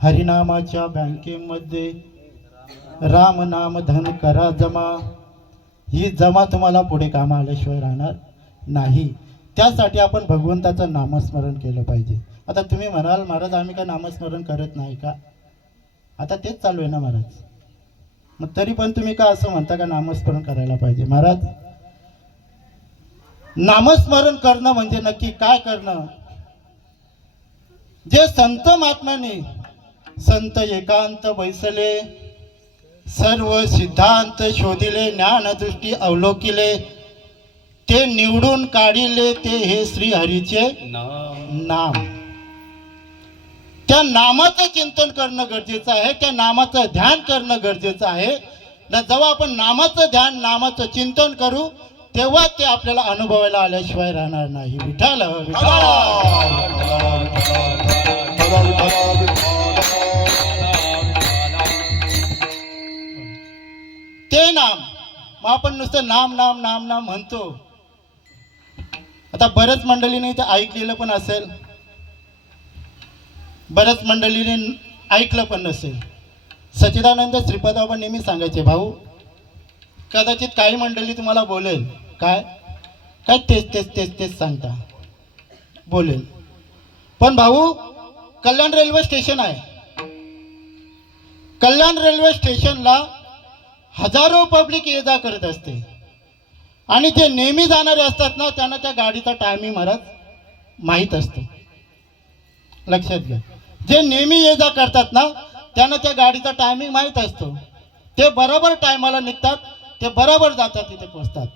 हरिनामाच्या बँकेमध्ये राम नाम धन करा जमा. ही जमा तुम्हाला पुढे कामा आल्याशिवाय राहणार नाही. त्यासाठी आपण भगवंताचं नामस्मरण केलं पाहिजे. आता तुम्ही म्हणाल महाराज आम्ही काय नामस्मरण करत नाही का? आता तेच चालू आहे ना महाराज. मग तरी पण तुम्ही का असं म्हणता का नामस्मरण करायला पाहिजे? महाराज नामस्मरण करणं म्हणजे नक्की काय करणं? जे संत महात्म्याने संत एकांत बैसले, सर्व सिद्धांत शोधिले, ज्ञानदृष्टी अवलोकिले, ते निवडून काढिले ते हे श्री हरीचे नाम. त्या नामाचं चिंतन करणं गरजेचं आहे, त्या नामाचं ध्यान करणं गरजेचं आहे ना. जेव्हा आपण नामाचं ध्यान नामाचं चिंतन करू तेव्हा ते आपल्याला अनुभवायला आल्याशिवाय राहणार नाही. विठ्ठल ते नाम मग आपण नुसतं नाम नाम नाम नाम म्हणतो. आता बऱ्याच मंडळीने ते ऐकलेलं पण असेल, बऱ्याच मंडळीने ऐकलं पण नसेल. सच्चिदानंद श्रीपादबाबा नेहमी सांगायचे, भाऊ कदाचित काही मंडळी तुम्हाला बोलेल काय काय तेच तेच तेच तेच सांगता बोलेल, पण भाऊ कल्याण रेल्वे स्टेशन आहे, कल्याण रेल्वे स्टेशनला हजारो पब्लिक ये जा करत असते आणि जे नेहमी जाणारे असतात ना त्यांना त्या गाडीचा टायमिंग महाराज माहीत असतो. लक्षात घ्या, जे नेहमी ये जा करतात ना त्यांना त्या गाडीचा टायमिंग माहीत असतो. ते बरोबर टायमाला निघतात, ते बरोबर जातात, तिथे पोहोचतात.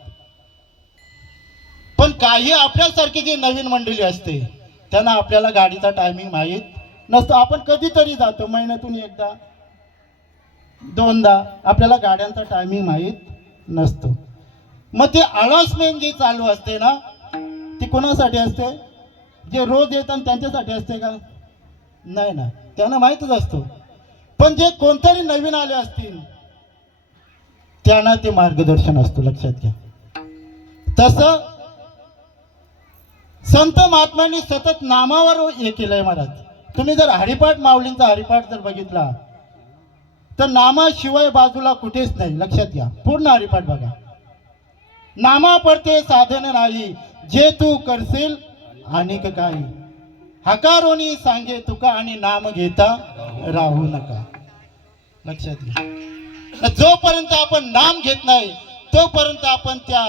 पण काही आपल्यासारखी जी नवीन मंडळी असते त्यांना आपल्याला गाडीचा टायमिंग माहीत नसतो. आपण कधीतरी जातो, महिन्यातून एकदा दोनदा, आपल्याला गाड्यांचा टायमिंग माहीत नसतो. मग ते अनाउन्समेंट जी चालू असते ना ती कोणासाठी असते? जे रोज येतात त्यांच्यासाठी असते का? नाही ना, त्यांना माहीतच असतो. पण जे कोणतरी नवीन आले असतील त्यांना ते मार्गदर्शन असतो. लक्षात घ्या. तसं संत महात्म्यांनी सतत नामावर हे केलंय महाराज. तुम्ही जर हरिपाठ माऊलींचा हरिपाठ जर बघितला तर नामाशिवाय बाजूला कुठेच नाही. लक्षात घ्या, पूर्ण हरिपाठ बघा. नामा पडते साधन नाही, जे तू करशील अनेक काही, हकारोनी सांगे तुका आणि नाम घेता राहू नका. लक्षात घ्या, जोपर्यंत आपण नाम घेत नाही तोपर्यंत आपण त्या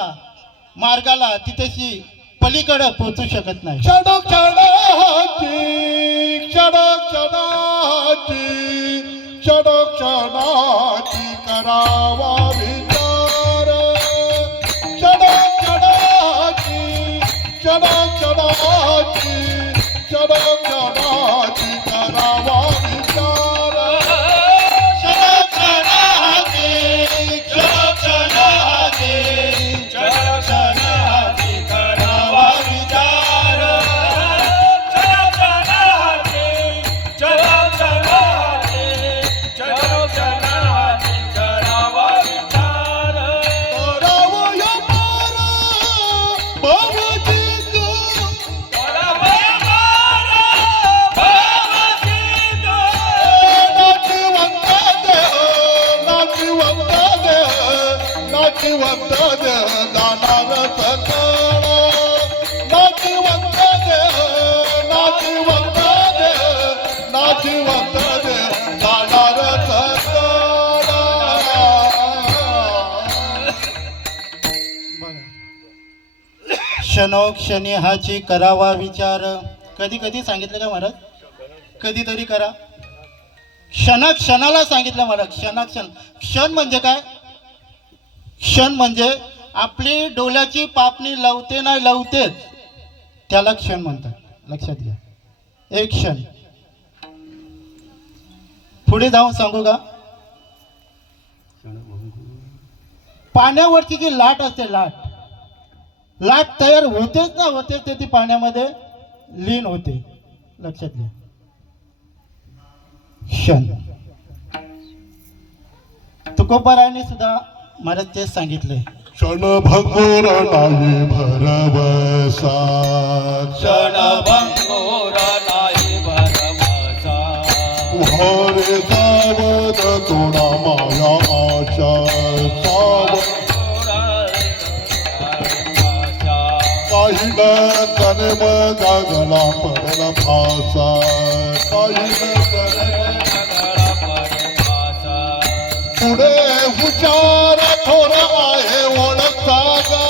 मार्गाला तिथेशी पलीकडे पोहोचू शकत नाही. क्षण क्षणाची क्षण क्षणाची क्षण क्षणाची करावा विचार, क्षण क्षणाची क्षण क्षणाची क्षण क्षणाची करावा विचार, क्षण क्षणाची क्षण क्षणाची क्षण क्षणाची करावा विचार, करावया पार भवजित, नाचिवंत देह जाणार सकाळ, नाचिवंत देह नाचिवंत देह नाचिवंत देह जाणार सकाळ. क्षणोक्षणी हाची करावा विचार. कधी कधी सांगितलं का महाराज? कधीतरी करा. क्षणाला सांगितलं महाराज. क्षण क्षण म्हणजे काय? क्षण म्हणजे आपली डोळ्याची पापणी लवते नाही लवतेच त्याला क्षण म्हणतात. लक्षात घ्या, एक क्षण. पुढे जाऊन सांगू का? पाण्यावरची जी लाट असते, लाट तयार होतेच ना होतेच ते ती पाण्यामध्ये लीन होते. लक्षात घ्या, क्षण. तुकोबारायांनी सुद्धा महाराज तेच सांगितले. क्षणभंगुर नाही भरवसा, क्षणभंगुर नाही भरवसा, हरे सावध तुणा माया आशा, सावध काही न तने मग गला पडला फासा, काही न पुढे हुशार थोडा आहे ओळखा गा,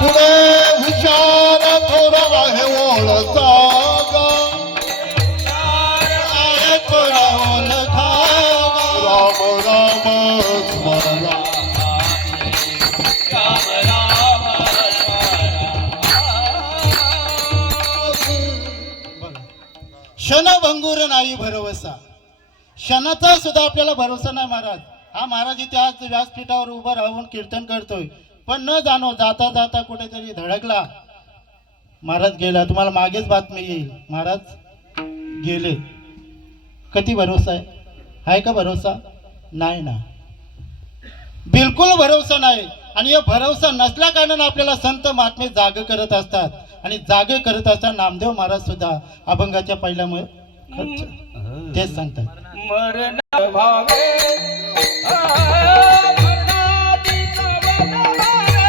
पुढे हुशार थोडा आहे ओळखा गा, राम राम स्मरा. नाही भरवसा. क्षणाचा सुद्धा आपल्याला भरोसा नाही महाराज. हा महाराज इथे आज व्यासपीठावर उभं राहून कीर्तन करतोय, पण न जाणो जाता जाता कुठेतरी धडकला, महाराज गेला. तुम्हाला मागेच बातमी येईल, महाराज गेले. किती भरोसा आहे का भरोसा? नाही ना, बिलकुल भरोसा नाही. आणि या भरोसा नसल्या कारणाने आपल्याला संत महात्मे जाग करत असतात. आणि जागे करत असताना नामदेव महाराज सुद्धा अभंगाच्या पहिल्या तेच सांगतात, मरण भावे मरणाची सावध व्हावे,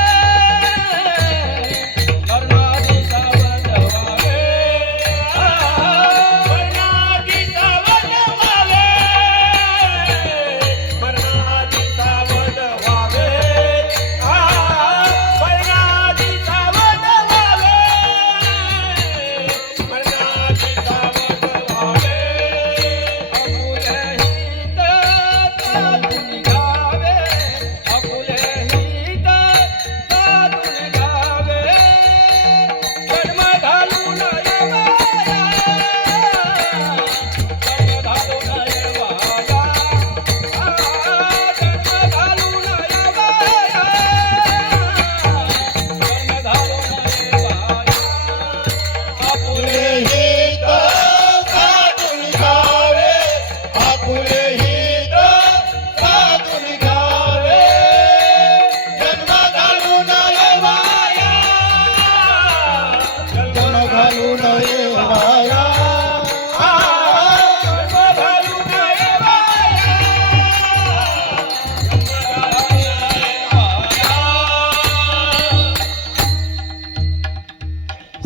मरणाची सावध व्हावे, मरणाची सावध व्हावे, मरणाची सावध व्हावे, मरणाची सावध व्हावे, मरणाची सावध व्हावे.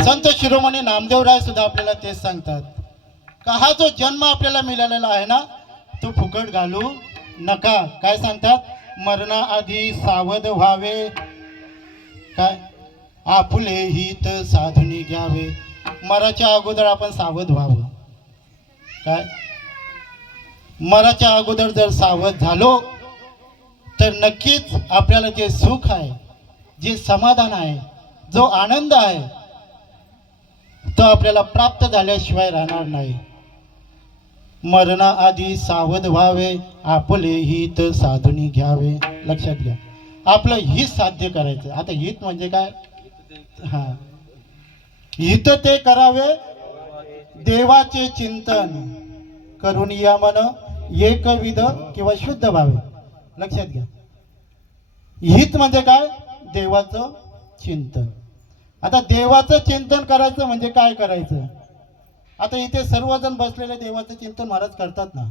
संत शिरोमणी नामदेवराय सुद्धा आपल्याला तेच सांगतात का हा जो जन्म आपल्याला मिळालेला आहे ना, तो फुकट घालू नका. काय सांगतात? मरणाआधी सावध व्हावे, काय आपुले हित साधुनी घ्यावे. मराच्या अगोदर आपण सावध व्हावं. काय मराच्या अगोदर जर सावध झालो तर नक्कीच आपल्याला जे सुख आहे, जे समाधान आहे, जो आनंद आहे, तो आपल्याला प्राप्त झाल्याशिवाय राहणार नाही. मरणाआधी सावध व्हावे, आपले हित साधुनी घ्यावे. लक्षात घ्या, आपलं हित साध्य करायचं. आता हित म्हणजे काय? हा, हित ते करावे देवाचे चिंतन करून या मन एकविध किंवा शुद्ध व्हावे. लक्षात घ्या, हित म्हणजे काय? देवाचं चिंतन. आता देवाचं चिंतन करायचं म्हणजे काय करायचं? आता इथे सर्वजण बसलेले देवाचं चिंतन महाराज करतात ना.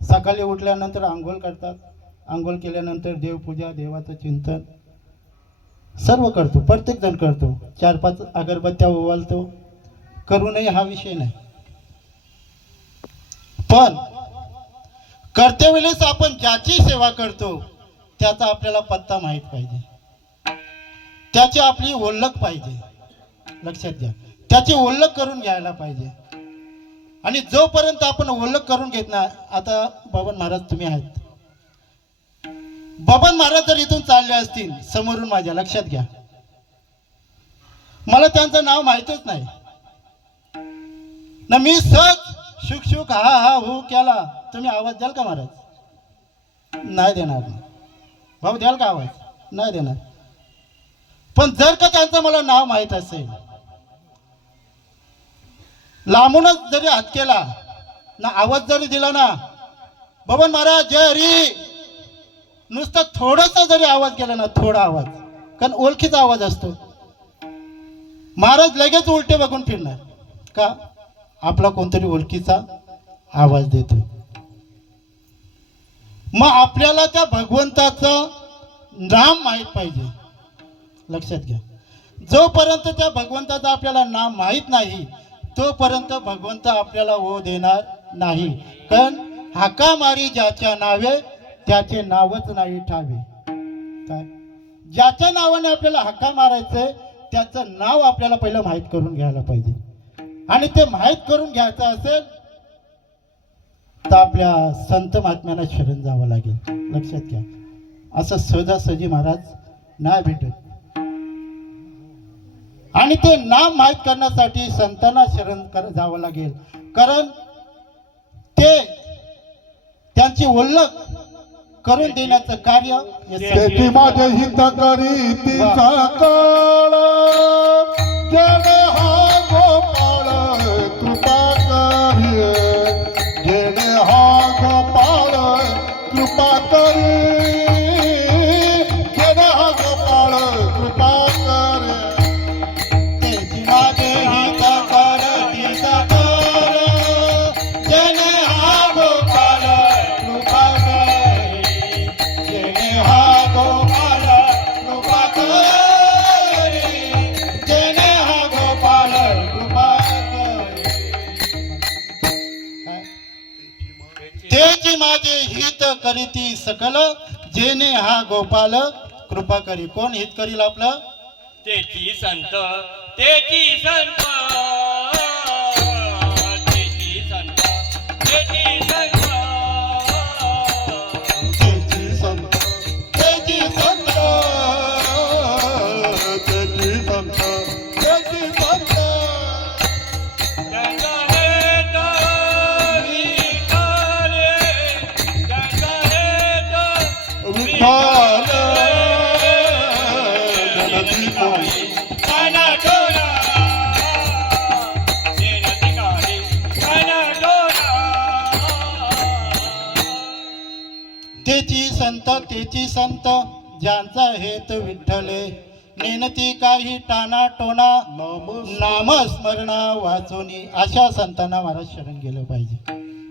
सकाळी उठल्यानंतर आंघोळ करतात, आंघोळ केल्यानंतर देवपूजा, देवाचं चिंतन सर्व करतो, प्रत्येक जण करतो. 4-5 अगरबत्त्या ओवाळतो, करू नये हा विषय नाही. पण करते वेळेस आपण ज्याची सेवा करतो त्याचा आपल्याला पत्ता माहीत पाहिजे, त्याची आपली ओळख पाहिजे. लक्षात घ्या, त्याची ओळख करून घ्यायला पाहिजे. आणि जोपर्यंत आपण ओळख करून घेत ना, आता बबन महाराज तुम्ही आहेत, बबन महाराज जर इथून चालले असतील समोरून माझ्या, लक्षात घ्या, मला त्यांचं नाव माहितच नाही ना, मी सहज शुक शुक हा हा हो केला, तुम्ही आवाज द्याल का महाराज? नाही देणार. भाऊ द्याल का आवाज? नाही देणार. पण जर का त्यांचं मला नाव माहित असेल, लांबूनच जरी हात केला ना, आवाज जरी दिला ना, बबन महाराज जय हरी, नुसतं थोडासा जरी आवाज केला ना, थोडा आवाज, कारण ओळखीचा आवाज असतो, महाराज लगेच उलटे बघून फिरणार. का? आपला कोणतरी ओळखीचा आवाज देतो. मग आपल्याला त्या भगवंताचं नाम माहीत पाहिजे. लक्षात घ्या, जोपर्यंत त्या भगवंताचं आपल्याला नाम माहीत नाही तोपर्यंत भगवंत आपल्याला ओ देणार नाही. कारण हाका मारी ज्याच्या नावे त्याचे नावच नाही ठावे. काय? ज्याच्या नावाने आपल्याला हाका मारायचंय त्याचं नाव आपल्याला पहिलं माहीत करून घ्यायला पाहिजे. आणि ते माहीत करून घ्यायचं असेल तर आपल्या संत महात्म्यांना शरण जावं लागेल. लक्षात घ्या, असं सहजासहजी महाराज नाही भेटत. आणि ते नाम माहीत करण्यासाठी संतांना शरण जावं लागेल. कारण त्याची ओळख करून देण्याचं कार्य हे त्याची माझे हित करी ती सकाळ जेणे हा गोपाळ कृपा करी जेणे हा गोपाळ कृपा करी जेणे हा गोपाळ कृपा करी त्याची माझे हित करती सकळ जने हा गोपाळ कृपा करी जने हा गोपाळ कृपा करी जने हा गोपाळ कृपा करी त्याची माझे हित करीती सकल जेने हा गोपाल कृपा करी. कोण हित करील आपलं? तेची संत तेची संत तेची संत तेची संत त्याची संत त्याची संत त्याची संत त्याची संत गंगा हे तरी तारे गंगा हे तरी विठ्ठल जननी मोही काना डोला सेनती काळी काना डोला त्याची संत ज्यांचा हेत विठ्ठले नेनती काही टाना टोना नामस्मरणा वाचोनी अशा संतांना महाराज शरण गेलं पाहिजे.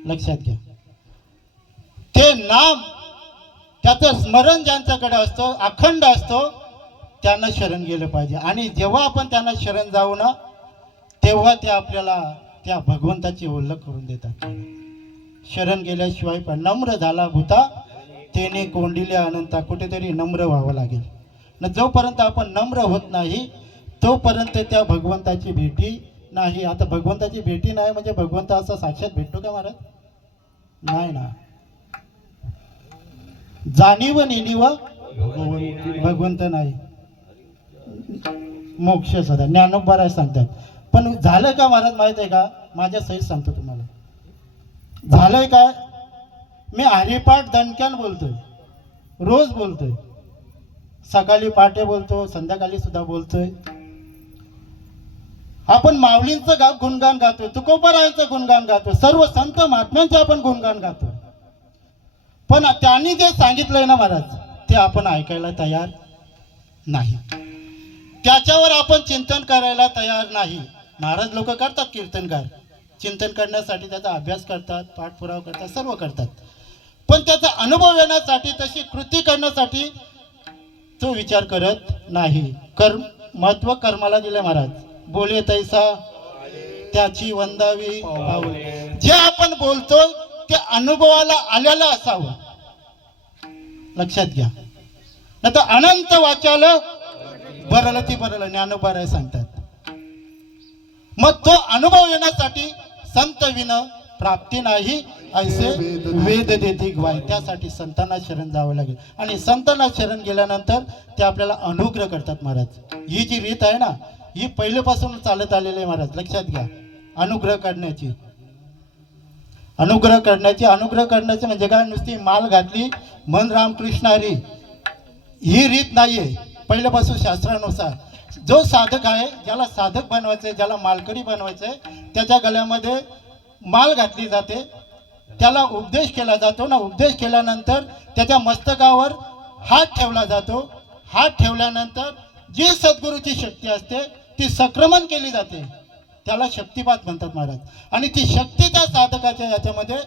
लक्षात घ्या, ते नाम त्याचं स्मरण ज्यांच्याकडे असतो अखंड असतो त्यांना शरण गेलं पाहिजे. आणि जेव्हा आपण त्यांना शरण जाऊ ना तेव्हा ते आपल्याला त्या भगवंताची ओळख करून देतात. शरण गेल्याशिवाय पण नम्र झाला भूता तेने कोंडिले अनंता, कुठेतरी नम्र व्हावं लागेल न. जोपर्यंत आपण नम्र होत नाही तोपर्यंत त्या भगवंताची भेटी नाही. आता भगवंताची भेटी नाही म्हणजे भगवंत असं साक्षात भेटतो का महाराज? नाही ना. जाणीव नेणीव भगवंत नाही, मोक्ष सदा ज्ञानोबा सांगतात. पण झालं का महाराज माहित आहे का? माझ्या सहित सांगतो तुम्हाला. झालंय काय? मी हरिपाठ दणक्यान बोलतोय, रोज बोलतोय, सकाळी पहाटे बोलतो, संध्याकाळी सुद्धा बोलतोय. आपण माऊलींचं गुणगान गातोय, तुकोबारायांचं गुणगान गातोय, सर्व संत महात्म्यांचं आपण गुणगान गातोय. पण त्यांनी जे सांगितलंय ना महाराज ते आपण ऐकायला तयार नाही, त्याच्यावर आपण चिंतन करायला तयार नाही. महाराज लोक करतात कीर्तनकार, चिंतन करण्यासाठी त्याचा अभ्यास करतात, पाठपुरावा करतात, सर्व करतात. पण त्याचा अनुभव येण्यासाठी, तशी कृती करण्यासाठी तो विचार करत नाही. कर्म महत्व कर्माला दिले महाराज. बोले तैसा त्याची वंदावी पाऊले. जे आपण बोलतो ते अनुभवाला आलेलं असावं. लक्षात घ्या, नाही तर अनंत वाचाल बरल ती बरल ज्ञानोबा सांगतात. मग तो अनुभव येण्यासाठी संत विन प्राप्ती नाही ऐसे वेद देती ग्वाही. त्यासाठी संतांना शरण जावं लागेल. आणि संतांना शरण गेल्यानंतर ते आपल्याला अनुग्रह करतात महाराज. ही जी रीत आहे ना ही पहिल्यापासून चालत आलेली आहे महाराज. लक्षात घ्या, अनुग्रह करण्याची म्हणजे काय? नुसती माल घातली मन रामकृष्ण हरी ही रीत नाहीये. पहिल्यापासून शास्त्रानुसार जो साधक आहे, ज्याला साधक बनवायचंय, ज्याला मालकरी बनवायचंय, त्याच्या गळ्यामध्ये माल घातली जाते, त्याला उपदेश केला जातो ना. उपदेश केल्यानंतर त्याच्या मस्तकावर हात ठेवला जातो. हात ठेवल्यानंतर जी सद्गुरूची शक्ती असते ती संक्रमण केली जाते, त्याला शक्तिपात म्हणतात महाराज. आणि ती शक्ती त्या साधकाच्या याच्यामध्ये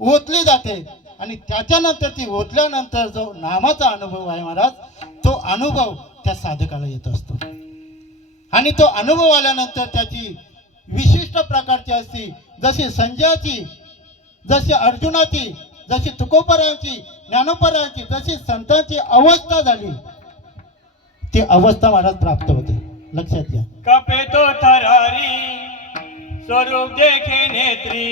ओतली जाते. आणि त्याच्यानंतर ती ओतल्यानंतर जो नामाचा अनुभव आहे महाराज, तो अनुभव त्या साधकाला येत असतो. आणि तो अनुभव आल्यानंतर त्याची विशिष्ट प्रकारची असते, जशी संजयाची, जशी अर्जुनाची, जशी तुकोबरायांची, ज्ञानोबरायांची, जशी संतांची अवस्था झाली ती अवस्था महाराज प्राप्त होते. लक्षात घ्या. कापे तो थरारी स्वरूप देखे नेत्री,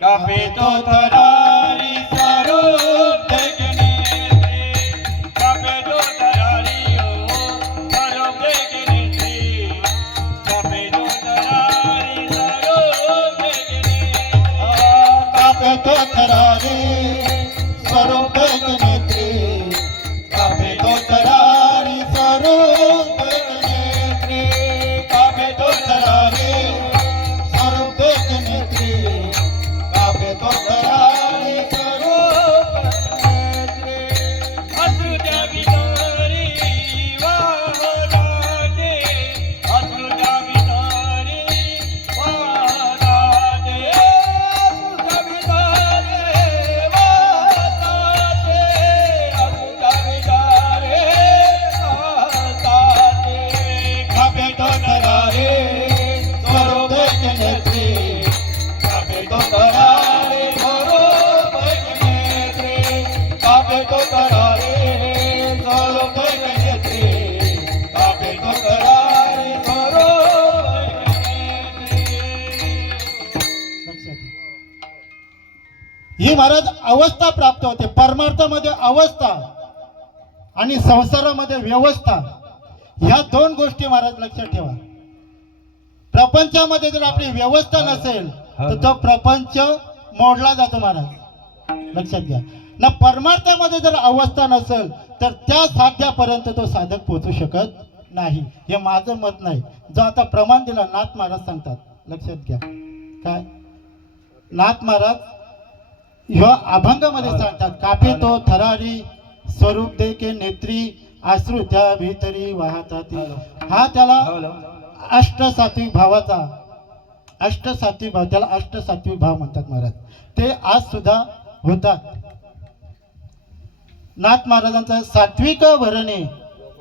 कापे तो थरारी स्वरूप देखे नेत्री, कापे तो थरारी स्वरूप देखे नेत्री, कापे तो थरारी स्वरूप देखे नेत्री, कापे तो थरारी स्वरूप नेत्री कापे तो तरारी स्वरूप नेत्री कापे तो तरारी स्वरूप नेत्री कापे तो तरारी स्वरूप नेत्री अश्रुत्या विदारी वाहनाते अश्रुत्या विदारी वाहनाते अश्रुत्या विदारी वाहनाते अश्रुत्या विदारी वाहनाते कापे तो तरारी स्वरूप नेत्री कापे तो तरारी स्वरूप नेत्री कापे तो तरारी स्वरूप नेत्री कापे तो तरारी स्वरूप नेत्री. ही महाराज अवस्था प्राप्त होते. परमार्थामध्ये अवस्था आणि संसारामध्ये व्यवस्था, ह्या दोन गोष्टी महाराज लक्षात ठेवा. प्रपंचामध्ये जर आपली व्यवस्था नसेल तर तो प्रपंच मोडला जातो महाराज, लक्षात घ्या ना. परमार्थामध्ये जर अवस्था नसेल तर त्या साध्यापर्यंत तो साधक पोहोचू शकत नाही. हे माझं मत नाही. जो आता प्रमाण दिला नाथ महाराज सांगतात, लक्षात घ्या. काय नाथ महाराज ह्या अभंगामध्ये सांगतात, कापे तो थरारी स्वरूप दे के नेत्री अश्रू त्या भीतरी वाहतात. हा त्याला अष्टसात्विक भावाचा, अष्टसात्विक भाव, त्याला अष्टसात्विक भाव म्हणतात महाराज. ते आज सुद्धा होतात. नाथ महाराजांचा सात्विक भरणे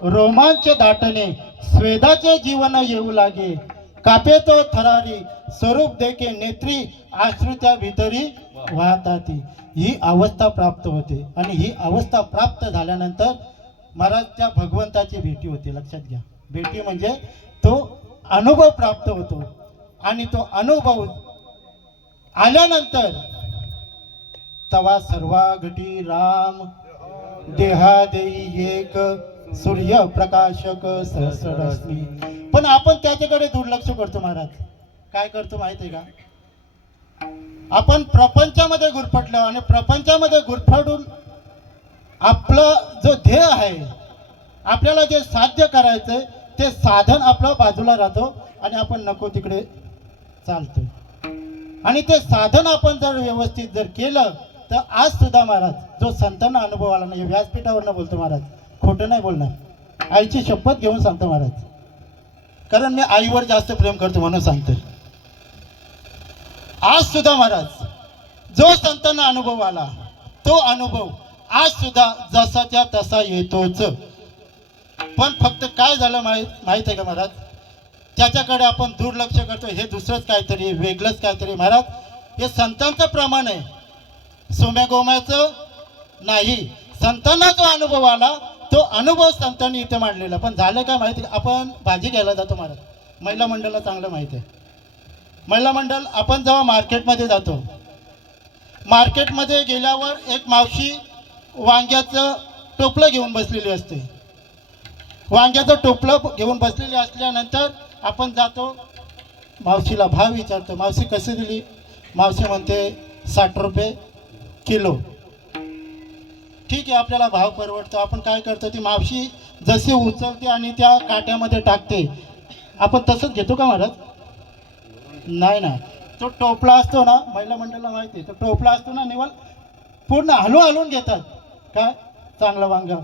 रोमांच दाटणे स्वेदाचे जीवन येऊ लागे कापे तो थरारी स्वरूप देखे नेत्री आश्रुत्या भीतरी वाहतात. ही अवस्था प्राप्त होते आणि ही अवस्था प्राप्त झाल्यानंतर महाराज त्या भगवंताची भेटी होते. लक्षात घ्या. भेटी म्हणजे तो अनुभव प्राप्त होतो आणि तो अनुभव आल्यानंतर तवा सर्वा घटी राम देहादेई एक सूर्य प्रकाशक सहस्ररश्मी. पण आपण त्याच्याकडे दुर्लक्ष करतो महाराज. काय करतो माहिती आहे का? आपण प्रपंचामध्ये गुरफटलो आणि प्रपंचामध्ये गुरफटून आपलं जो ध्येय आहे, आपल्याला जे साध्य करायचंय ते साधन आपलं बाजूला राहतो आणि आपण नको तिकडे चालतो. आणि ते साधन आपण जर व्यवस्थित जर केलं तर आज सुद्धा महाराज जो संतांना अनुभव आला नाही, व्यासपीठावर बोलतो महाराज, खोटं नाही बोलणार, आईची शपथ घेऊन सांगतो महाराज. कारण मी आईवर जास्त प्रेम करतो म्हणून सांगतो. आज सुद्धा महाराज जो संतांना अनुभव आला तो अनुभव आज सुद्धा जसाच्या तसा येतोच. पण फक्त काय झालं माहित आहे का महाराज? त्याच्याकडे आपण दुर्लक्ष करतो. हे दुसरंच काहीतरी, वेगळंच काहीतरी महाराज. हे संतांचं प्रमाण आहे, सोम्या गोम्याचं नाही. संतांना जो अनुभव आला तो अनुभव संतांनी इथे मांडलेला. पण झालं काय माहिती? आपण भाजी घ्यायला जातो महाराज, महिला मंडळाला चांगलं माहिती आहे. महिला मंडळ आपण जेव्हा मार्केटमध्ये जातो, मार्केटमध्ये गेल्यावर एक मावशी वांग्याचं टोपलं घेऊन बसलेली असते. वांग्याचं टोपलं घेऊन बसलेली असल्यानंतर आपण जातो, मावशीला भाव विचारतो, मावशी कशी दिली? मावशी म्हणते 60 रुपये किलो. ठीक आहे, आपल्याला भाव परवडतो. आपण काय करतो, ती मावशी जशी उचलते आणि त्या काट्यामध्ये टाकते, आपण तसंच घेतो का महाराज? नाही ना. तो टोपला असतो ना, महिला मंडळाला माहिती आहे, तो टोपला असतो ना निवल पूर्ण हलवून घेतात. काय चांगलं वांगा,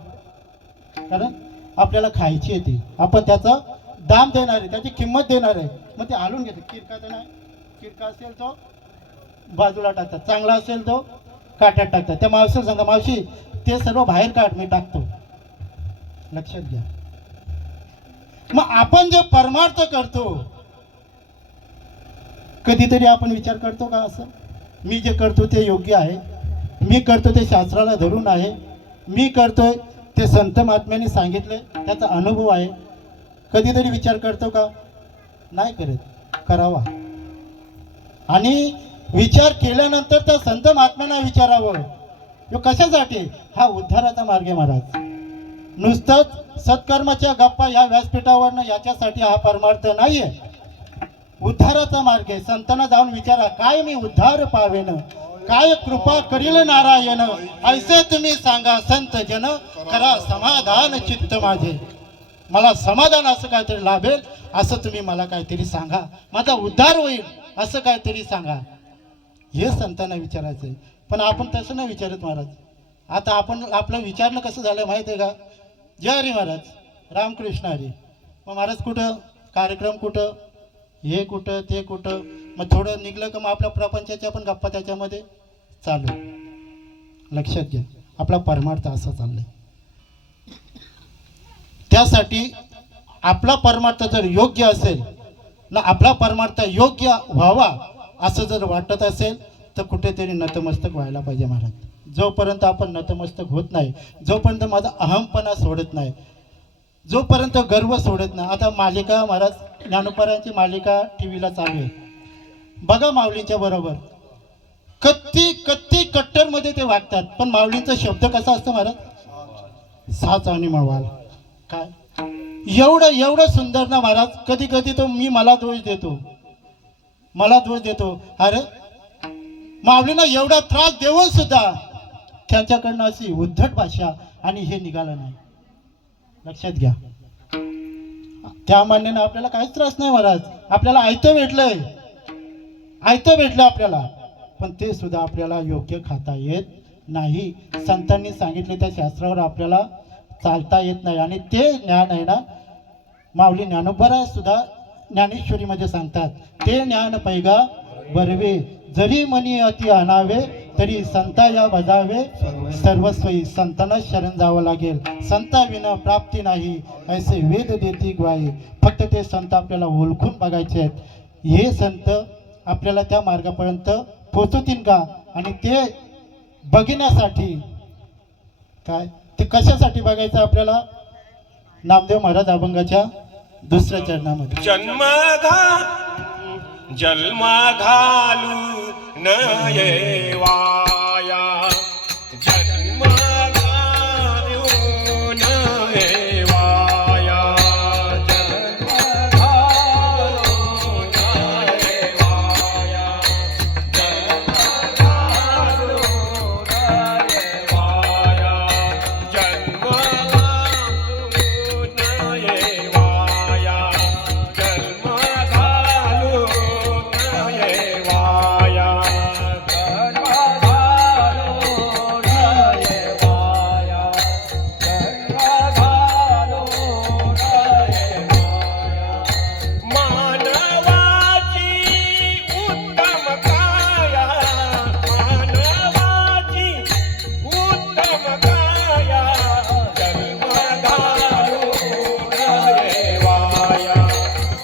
कारण आपल्याला खायची आहे ती, आपण त्याचं दाम देणार आहे, त्याची किंमत देणार आहे, मग ते हलवून घेतात. किरका तर नाही, किरका असेल तो बाजूला टाकतात, चांगला असेल तो काट्यात टाकतात. त्या मावशीला सांगा, मावशी ते सर्व बाहेर काढ, मी टाकतो. लक्षात घ्या. मग आपण जे परमार्थ करतो, कधीतरी आपण विचार करतो का असं, मी जे करतो ते योग्य आहे, मी करतो ते शास्त्राला धरून आहे, मी करतोय ते संत महात्म्यांनी सांगितले, त्याचा अनुभव आहे. कधीतरी विचार करतो का? नाही करत. करावा. आणि विचार केल्यानंतर त्या संत महात्म्यांना विचारावं, तो कशासाठी? हा उद्धाराचा मार्ग आहे महाराज. नुसतंच सत्कर्माच्या गप्पा या व्यासपीठावरनं याच्यासाठी हा परमार्थ नाहीये, उद्धाराचा मार्ग आहे. संतांना जाऊन विचारा, काय मी उद्धार पावेन, काय कृपा करील नारायण, ऐसे तुम्ही सांगा संत जन, करा समाधान चित्त माझे. मला समाधान असं काहीतरी लाभेल असं तुम्ही मला काहीतरी सांगा, माझा उद्धार होईल असं काहीतरी सांगा. हे संतांना विचारायचं आहे. पण आपण तसं नाही विचारत महाराज. आता आपण आपलं विचारणं कसं झालं माहिती आहे का? जय हरी महाराज, रामकृष्ण हरी. मग महाराज कुठं कार्यक्रम, कुठं हे, कुठं ते, कुठं मग थोडं निघलं का मग आपल्या प्रपंचाच्या पण गप्पा त्याच्यामध्ये चालू. लक्षात घ्या, आपला परमार्थ असा चाललाय. त्यासाठी आपला परमार्थ जर योग्य असेल ना, आपला परमार्थ योग्य व्हावा असं जर वाटत असेल तर कुठेतरी नतमस्तक व्हायला पाहिजे महाराज. जोपर्यंत आपण नतमस्तक होत नाही, जोपर्यंत माझा अहमपणा सोडत नाही, जोपर्यंत गर्व सोडत नाही. आता मालिका महाराज, ज्ञानोपारांची मालिका टी व्हीला चालू आहे बघा. माऊलींच्या बरोबर कत्ती कट्टरमध्ये ते वागतात, पण माऊलींचा शब्द कसा असतो महाराज? साच आणि मवाल. काय एवढं सुंदर ना महाराज. कधी कधी तो मला दोष देतो. अरे माऊलींना एवढा त्रास देऊन सुद्धा त्यांच्याकडनं अशी उद्धट भाषा आणि हे निघालं नाही. लक्षात घ्या, त्या मान्यानं आपल्याला काहीच त्रास नाही महाराज. आपल्याला आयतं भेटलं आपल्याला, पण ते सुद्धा आपल्याला योग्य खाता येत नाही. संतांनी सांगितले त्या शास्त्रावर आपल्याला चालता येत नाही. आणि ते ज्ञान आहे ना, माऊली ज्ञानोबा सुद्धा ज्ञानेश्वरीमध्ये सांगतात, ते ज्ञान पैगा बरवे, जरी मनी अति आणावे, तरी संता या बजावे सर्वस्वी. संतांना शरण जावं लागेल. संता विना प्राप्ती नाही, ऐसे वेद देती ग्वाही. फक्त ते संत आपल्याला ओळखून बघायचे आहेत. हे संत आपल्याला त्या मार्गापर्यंत पोचवतील का? आणि ते बघण्यासाठी काय, ते कशासाठी बघायचं आपल्याला? नामदेव महाराज अभंगाच्या दुसऱ्या चरणामध्ये जन्म घालू न येवाया, जन्म घालू न येवाया, जन्म घालू न येवाया, जन्म घालू न येवाया, जन्म घालू न येवाया,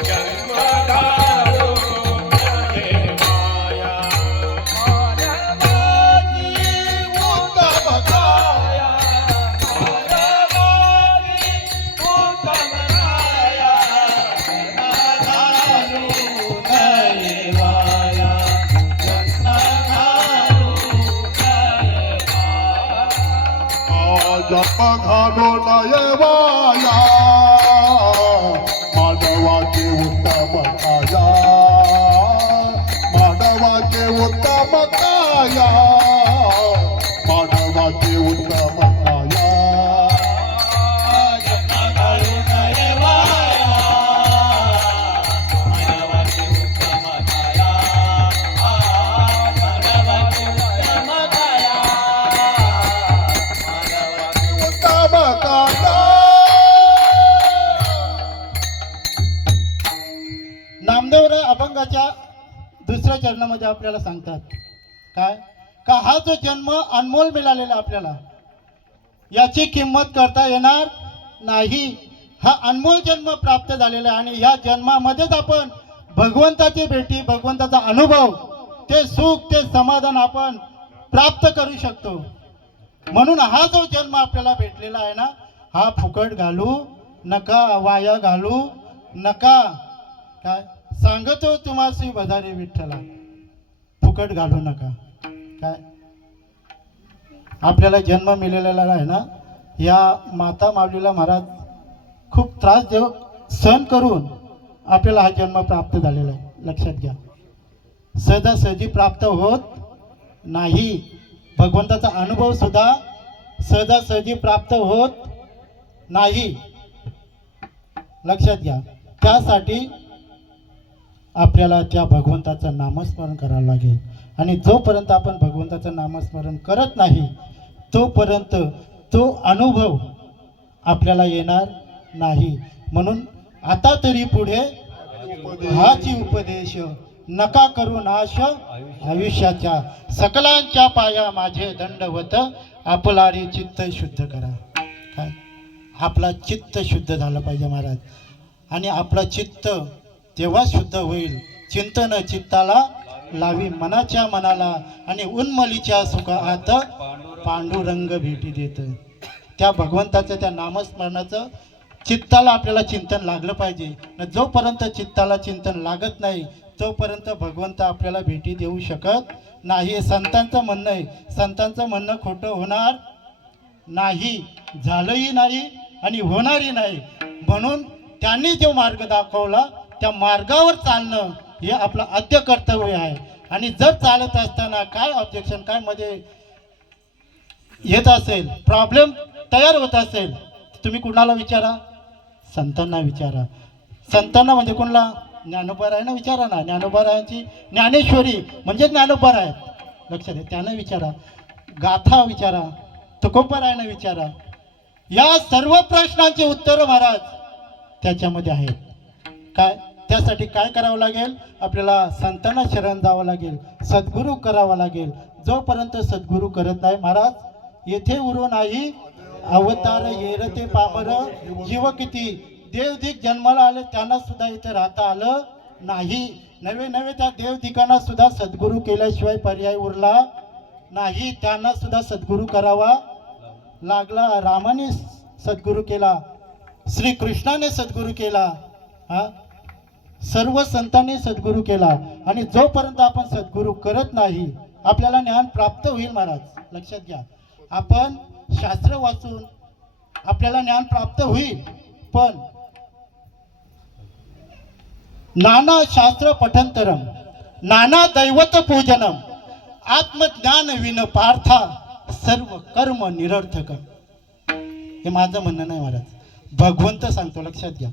जन्म घालू जप घालो नयवाया, मानवाचे उत्तम काया, मानवाचे उत्तम काया, मानवाचे उत्तम काया. नामदेवराय अभंगाच्या दुसऱ्या चरणामध्ये आपल्याला सांगतात काय, का हा जो जन्म अनमोल मिळालेला आपल्याला, याची किंमत करता येणार नाही. हा अनमोल जन्म प्राप्त झालेला आहे आणि या जन्मामध्येच आपण भगवंताची भेटी, भगवंताचा अनुभव, ते सुख, ते समाधान आपण प्राप्त करू शकतो. म्हणून हा जो जन्म आपल्याला भेटलेला आहे ना, हा फुकट घालू नका, वाया घालू नका. काय सांगतो तुम्हासी बधारे विठ्ठला, फुकट घालू नका. काय आपल्याला जन्म मिळालेला आहे ना, या माता माऊलीला महाराज खूप त्रास सहन करून आपल्याला हा जन्म प्राप्त झालेला आहे. लक्षात घ्या, सहजासहजी प्राप्त होत नाही. भगवंताचा अनुभव सुद्धा सहजासहजी प्राप्त होत नाही. लक्षात घ्या. त्यासाठी आपल्याला त्या भगवंताचं नामस्मरण करावं लागेल. आणि जोपर्यंत आपण भगवंताचं नामस्मरण करत नाही तोपर्यंत तो अनुभव आपल्याला येणार नाही. म्हणून आता तरी पुढे हाची उपदेश नका करू नाश आयुष्याच्या. सकलांच्या पाया माझे दंडवत आपलारी चित्त शुद्ध करा. काय आपला चित्त शुद्ध झालं पाहिजे महाराज. आणि आपलं चित्त तेव्हा शुद्ध होईल चिंतन चित्ताला लावी मनाच्या मनाला. आणि उन्मलीच्या सुखात पांडुरंग भेटी देत. त्या भगवंताचं त्या नामस्मरणाचं चित्ताला आपल्याला चिंतन लागलं पाहिजे. जोपर्यंत चित्ताला चिंतन लागत नाही तोपर्यंत भगवंत आपल्याला भेटी देऊ शकत नाही. संतांचं म्हणणं आहे. संतांचं म्हणणं खोटं होणार नाही, झालंही नाही आणि होणारही नाही. म्हणून त्यांनी जो मार्ग दाखवला त्या मार्गावर चालणं हे आपलं आद्य कर्तव्य आहे. आणि जर चालत असताना काय ऑब्जेक्शन काय मध्ये येत असेल, प्रॉब्लेम तयार होत असेल, तुम्ही कुणाला विचारा? संतांना विचारा. संतांना म्हणजे कोणाला? ज्ञानोबारायांना विचारा ना. ज्ञानोबारायांची ज्ञानेश्वरी म्हणजे ज्ञानोबाराय. लक्षात द्या. त्यांना विचारा. गाथा विचारा. तुकोबारायांना विचारा. या सर्व प्रश्नांचे उत्तर महाराज त्याच्यामध्ये आहेत. काय त्यासाठी काय करावं लागेल? आपल्याला संतांना शरण जावं लागेल, सद्गुरू करावा लागेल. जोपर्यंत सद्गुरू करत नाही महाराज येथे उरो नाही अवतार येरते पामर. जीव किती देवदिक जन्माला आले त्यांना सुद्धा इथे राहता आलं नाही. नवे नवे त्या देवदिकांना सुद्धा सद्गुरू केल्याशिवाय पर्याय उरला नाही. त्यांना सुद्धा सद्गुरू करावा लागला. रामाने सद्गुरू केला, श्रीकृष्णाने सद्गुरू केला, सर्व संतांनी सद्गुरू केला. आणि जोपर्यंत आपण सद्गुरू करत नाही आपल्याला ज्ञान प्राप्त होईल महाराज. लक्षात घ्या. आपण शास्त्र वाचून आपल्याला ज्ञान प्राप्त होईल, पण नाना शास्त्र पठंतरम नाना दैवत पूजनम आत्मज्ञान विन पार्था सर्व कर्म निरर्थक. हे माझं म्हणणं नाही महाराज, भगवंत सांगतो. लक्षात घ्या.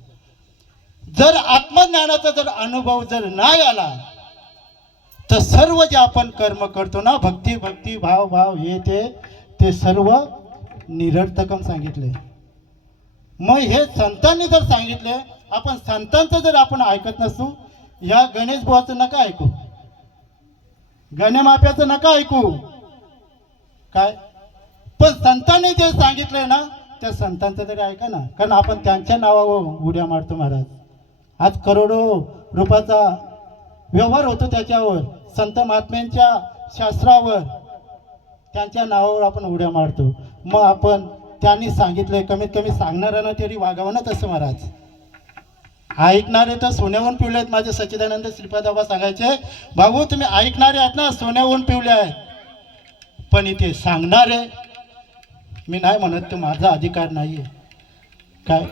जर आत्मज्ञानाचा जर अनुभव जर नाही आला तर सर्व जे आपण कर्म करतो ना, भक्ती भक्ती भाव भाव हे ते सर्व निरर्थकम सांगितले. मग हे संतांनी जर सांगितले, आपण संतांचं जर आपण ऐकत नसू, या गणेश बुवाचं नका ऐकू, गणेमाप्याचं नका ऐकू. काय पण संतांनी जे सांगितलंय ना त्या संतांचं तरी ऐका ना. कारण आपण त्यांच्या नावावर उड्या मारतो महाराज. आज करोडो रुपयाचा व्यवहार होतो त्याच्यावर, संत महात्म्यांच्या शास्त्रावर, त्यांच्या नावावर आपण उड्या मारतो. मग आपण त्यांनी सांगितलंय कमीत कमी सांगणाऱ्यांना तरी वागावं ना तसं महाराज. ऐकणारे तर सोन्याहून पिवले आहेत. माझे सच्चिदानंद श्रीपाद बाबा सांगायचे, भाऊ तुम्ही ऐकणारे आहेत ना सोन्याहून पिवले आहेत, पण इथे सांगणारे मी नाही म्हणत, तो माझा अधिकार नाही आहे. काय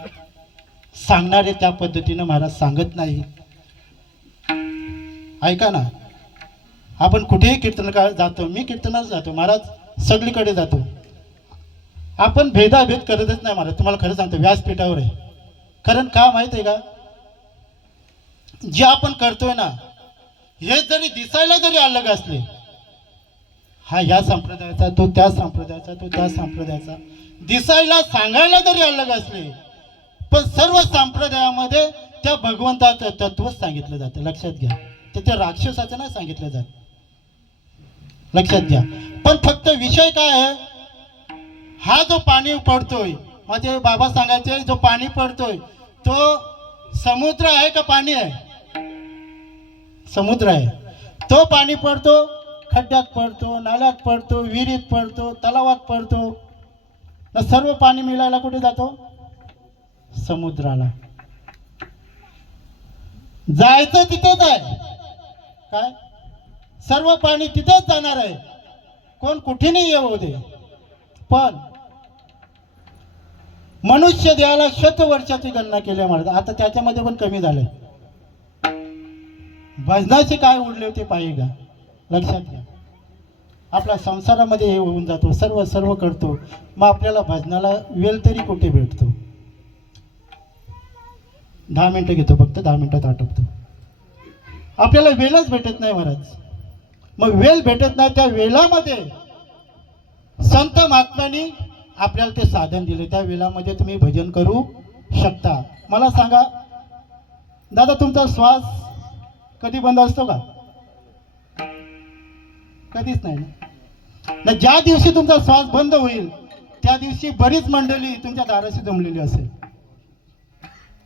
सांगणारे त्या पद्धतीनं महाराज सांगत नाही. ऐका ना. आपण कुठेही कीर्तन जातो, मी कीर्तनात जातो महाराज, सगळीकडे जातो. आपण भेदाभेद करतच नाही महाराज. तुम्हाला खरं सांगतो व्यासपीठावर आहे. कारण का माहित आहे का, जे आपण करतोय ना हे जरी दिसायला जरी अलग असले, हा या संप्रदायाचा, तो त्या संप्रदायाचा, तो त्या संप्रदायाचा, दिसायला सांगायला जरी अलग असले, पण सर्व संप्रदायामध्ये त्या भगवंताचं तत्वच सांगितलं जातं. लक्षात घ्या. ते राक्षसाचं नाही सांगितलं जात. लक्षात घ्या. पण फक्त विषय काय आहे, हा जो पाणी पडतोय, माझे बाबा सांगायचे, जो पाणी पडतोय तो समुद्र आहे का पाणी आहे? समुद्र आहे. तो पाणी पडतो, खड्ड्यात पडतो, नाल्यात पडतो, विहिरीत पडतो, तलावात पडतो ना. सर्व पाणी मिळायला कुठे जातो? समुद्राला. जायचं तिथेच आहे. काय सर्व पाणी तिथेच जाणार आहे. कोण कुठे नाही येऊ दे. पण मनुष्य देहाला 100 वर्षाची गणना केली महाराज. आता त्याच्यामध्ये पण कमी झालंय. भजनाचे काय उरले होते पाहिजे का? लक्षात घ्या. आपला संसारामध्ये हे होऊन जातो, सर्व करतो, मग आपल्याला भजनाला वेळ तरी कुठे भेटतो? 10 मिनटं घेतो, फक्त 10 मिनटात आटोपतो. आपल्याला वेळच भेटत नाही महाराज. मग वेळ भेटत नाही, त्या वेळामध्ये संत महात्म्यांनी आपल्याला ते साधन दिले, त्या वेळामध्ये तुम्ही भजन करू शकता. मला सांगा दादा, तुमचा श्वास कधी बंद असतो का? कधीच नाही ना. ज्या दिवशी तुमचा श्वास बंद होईल त्या दिवशी बरीच मंडळी तुमच्या दाराशी जमलेली असेल,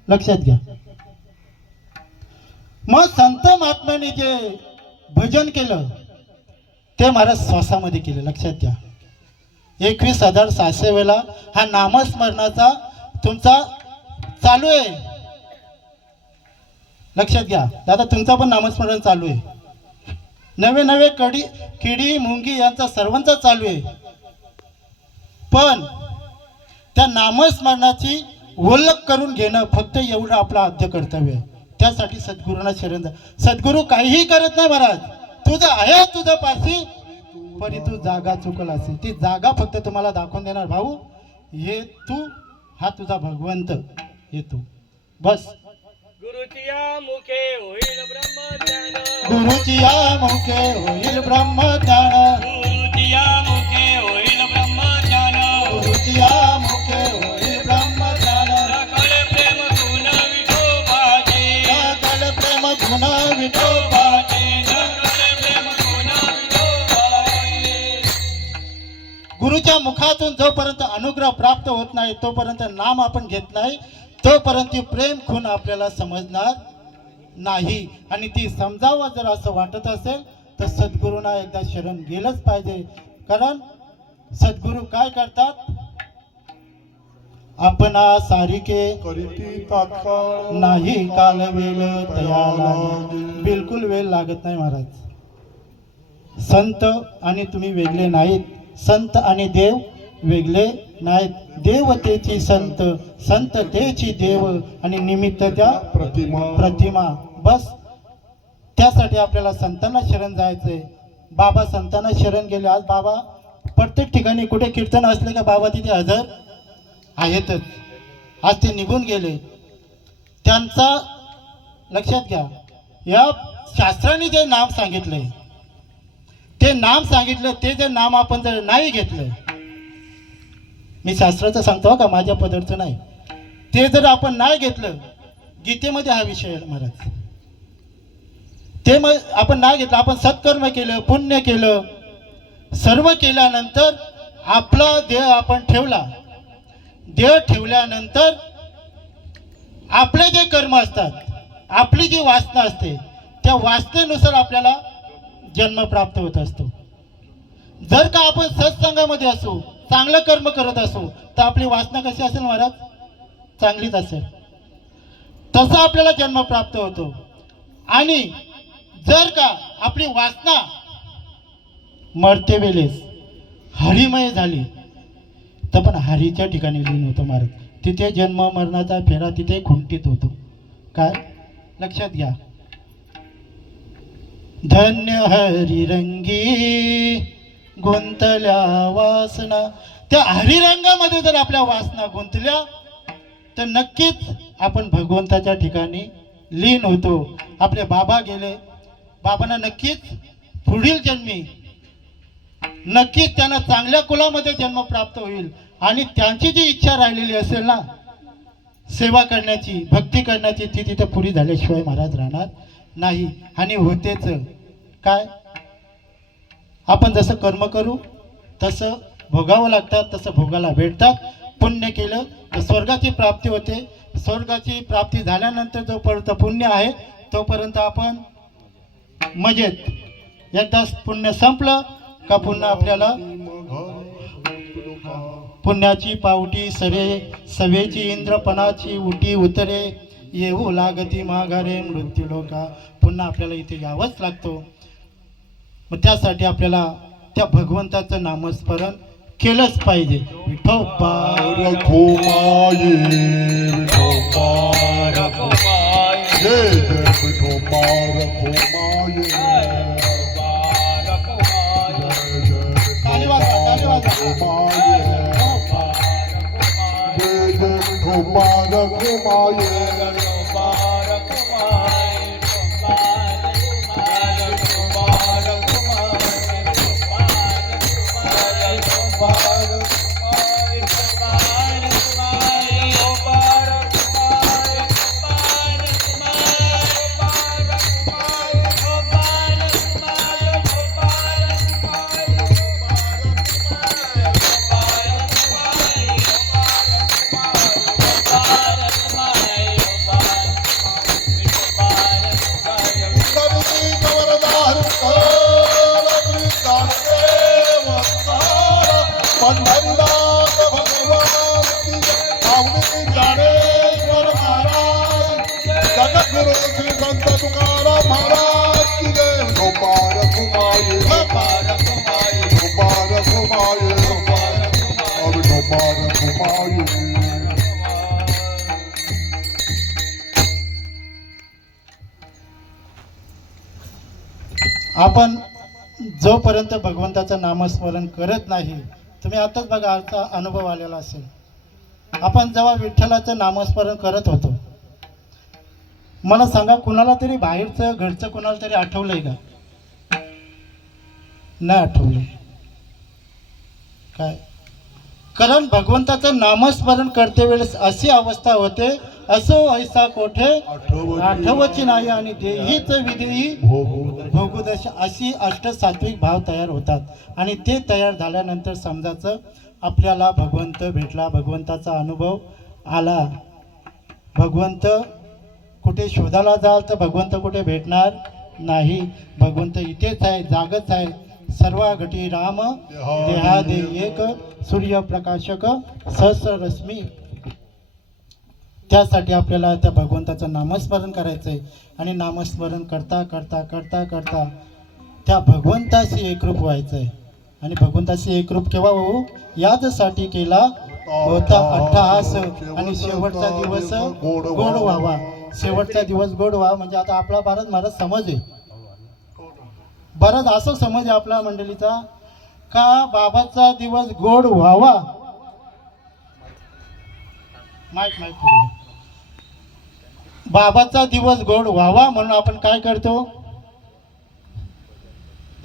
लक्षात घ्या. मग संत महात्म्याने जे भजन केलं ते महाराज श्वासामध्ये केलं, लक्षात घ्या. 21,700 वेळा हा नामस्मरणाचा तुमचा चालू आहे, लक्षात घ्या. दादा तुमचा पण नामस्मरण चालू आहे. नवे किडी मुंगी यांचा सर्वांचा चालू आहे. पण त्या नामस्मरणाची ओळख करून घेणं फक्त एवढं आपलं आद्य कर्तव्य आहे. त्यासाठी सद्गुरूंना शरण जा. सद्गुरू काहीही करत नाही महाराज. तुझं आहे तुझं पाशी, परी तू जागा चुकल असेल, ती जागा फक्त तुम्हाला दाखवून देणार. भाऊ हे तू, हा तुझा भगवंत, हे तू बस. गुरुचिया मुखे होईल ब्रह्मज्ञान, गुरुचिया मुखे होईल ब्रह्मज्ञान, गुरुचिया मुखे होईल ब्रह्मज्ञान, गुरुचिया मुखे होईल ब्रह्मज्ञान. सकळ प्रेम गुण विठोबाचे, सकल प्रेम गुण विठोबाचे, सकळ प्रेम गुण विठोबाचे. गुरुच्या मुखातून जोपर्यंत अनुग्रह प्राप्त होत नाही, तोपर्यंत नाम आपण घेत नाही, तोपर्यंत प्रेम खून आपल्याला समजणार नाही. आणि ती समजावं जर असं वाटत असेल तर सद्गुरूंना एकदा शरण गेलंच पाहिजे. कारण सद्गुरू काय करतात? आपणा सारिके करीती तात्काळ नाही काल वेळ तया लागे. बिलकुल वेळ लागत नाही महाराज. संत आणि तुम्ही वेगळे नाहीत, संत आणि देव वेगळे नाहीत. देवतेची संत, संत तेची देव, आणि निमित्त त्या प्रतिमा. बस त्यासाठी आपल्याला संतांना शरण जायचंय. बाबा संतांना शरण गेले. आज बाबा प्रत्येक ठिकाणी कुठे कीर्तन असले का बाबा तिथे हजर आहेतच. आज ते निघून गेले. त्यांचा लक्षात घ्या, या शास्त्राने जे नाम सांगितले, ते नाम सांगितलं, ते जे नाम आपण जर नाही घेतलं, मी शास्त्राचं सांगतो का, माझ्या पदरचं नाही, ते जर आपण नाही घेतलं, गीतेमध्ये हा विषय आहे महाराज. ते मग आपण नाही घेतलं, आपण सत्कर्म केलं, पुण्य केलं, सर्व केल्यानंतर आपला देह आपण ठेवला. देह ठेवल्यानंतर आपले जे कर्म असतात, आपली जी वासना असते, त्या वासनेनुसार आपल्याला जन्म प्राप्त होत असतो. जर का आपण सत्संगामध्ये असू, चांगलं कर्म करत असू, तर आपली वासना कशी असेल महाराज? चांगलीच असेल. तसा आपल्याला जन्म प्राप्त होतो. आणि जर का आपली वासना मरते वेळेस हरिमय झाली, तर पण हरीच्या ठिकाणी लीन होतो महाराज. तिथे जन्म मरणाचा फेरा तिथे खुंटीत होतो. काय लक्षात घ्या. धन्य हरिरंगी गुंतल्या वासना. त्या हरिरंगामध्ये जर आपल्या वासना गुंतल्या तर नक्कीच आपण भगवंताच्या ठिकाणी लीन होतो. आपले बाबा गेले, बाबांना नक्कीच पुढील जन्मी नक्कीच त्यांना चांगल्या कुलामध्ये जन्म प्राप्त होईल. आणि त्यांची जी इच्छा राहिलेली असेल ना सेवा करण्याची, भक्ती करण्याची, ती तिथे पुरी झाल्याशिवाय महाराज राहणार नाही. आणि होतेच काय, आपण जसं कर्म करू तसं भोगावं लागतात, तसं भोगाला भेटतात. पुण्य केलं तर स्वर्गाची प्राप्ती होते. स्वर्गाची प्राप्ती झाल्यानंतर जोपर्यंत पुण्य आहे तोपर्यंत आपण मजेत. एकदा पुण्य संपलं का पुन्हा आपल्याला पुण्याची पावटी सरे, सवेची इंद्रपणाची उटी उतरे, येऊ लागती माघारे मृत्यू लोका. पुन्हा आपल्याला इथे यावंच लागतो. मग त्यासाठी आपल्याला त्या भगवंताचं नामस्मरण केलंच पाहिजे. विठोबा रखुमाये, विठोबा रखुमाये, जय जय विठोबा रखुमाये, जय जय विठोबाय जय जय विठोबाय पंढरीनाथ भगवान की आवडी ज्ञानेश्वर महाराज जगद्गुरु श्री संत तुकाराम महाराज की जय गोपाल कुमारी गोपाल कुमारी गोपाल कुमारी गोपाल कुमारी आपण जोपर्यंत भगवंताचं नामस्मरण करत नाही, तुम्ही आताच बघा आजचा अनुभव आलेला असेल. आपण जेव्हा विठ्ठलाचं नामस्मरण करत होतो, मला सांगा कुणाला तरी बाहेरचं घरचं कुणाला तरी आठवलंय का? नाही आठवलं. काय कारण भगवंताचं नामस्मरण करते वेळेस अशी अवस्था होते, असो ऐसा कोठे आठवची नाही आणि देहीच विदेही भोगुदश, अशी अष्टसात्विक भाव तयार होतात. आणि ते तयार झाल्यानंतर समजायचं आपल्याला भगवंत भेटला, भगवंताचा अनुभव आला. भगवंत कुठे शोधायला जाल तर भगवंत कुठे भेटणार नाही. भगवंत इथेच आहे, जागच आहे. सर्व घटी राम देहादे एक, सूर्यप्रकाशक सहस्ररश्मी. त्यासाठी आपल्याला त्या भगवंताचं नामस्मरण करायचं आहे. आणि नामस्मरण करता करता करता करता त्या भगवंताशी एकरूप व्हायचं आहे. आणि भगवंताशी एकरूप केव्हा होऊ? याचसाठी केला होता अट्टहास. आणि शेवटचा दिवस गोड व्हावा. शेवटचा दिवस गोड व्हावा म्हणजे आता आपला भारत महाराज समज आहे. बरंच असं समज आहे आपल्या मंडळीचा का बाबाचा दिवस गोड व्हावा. माईक बाबाचा दिवस गोड व्हावा म्हणून आपण काय करतो?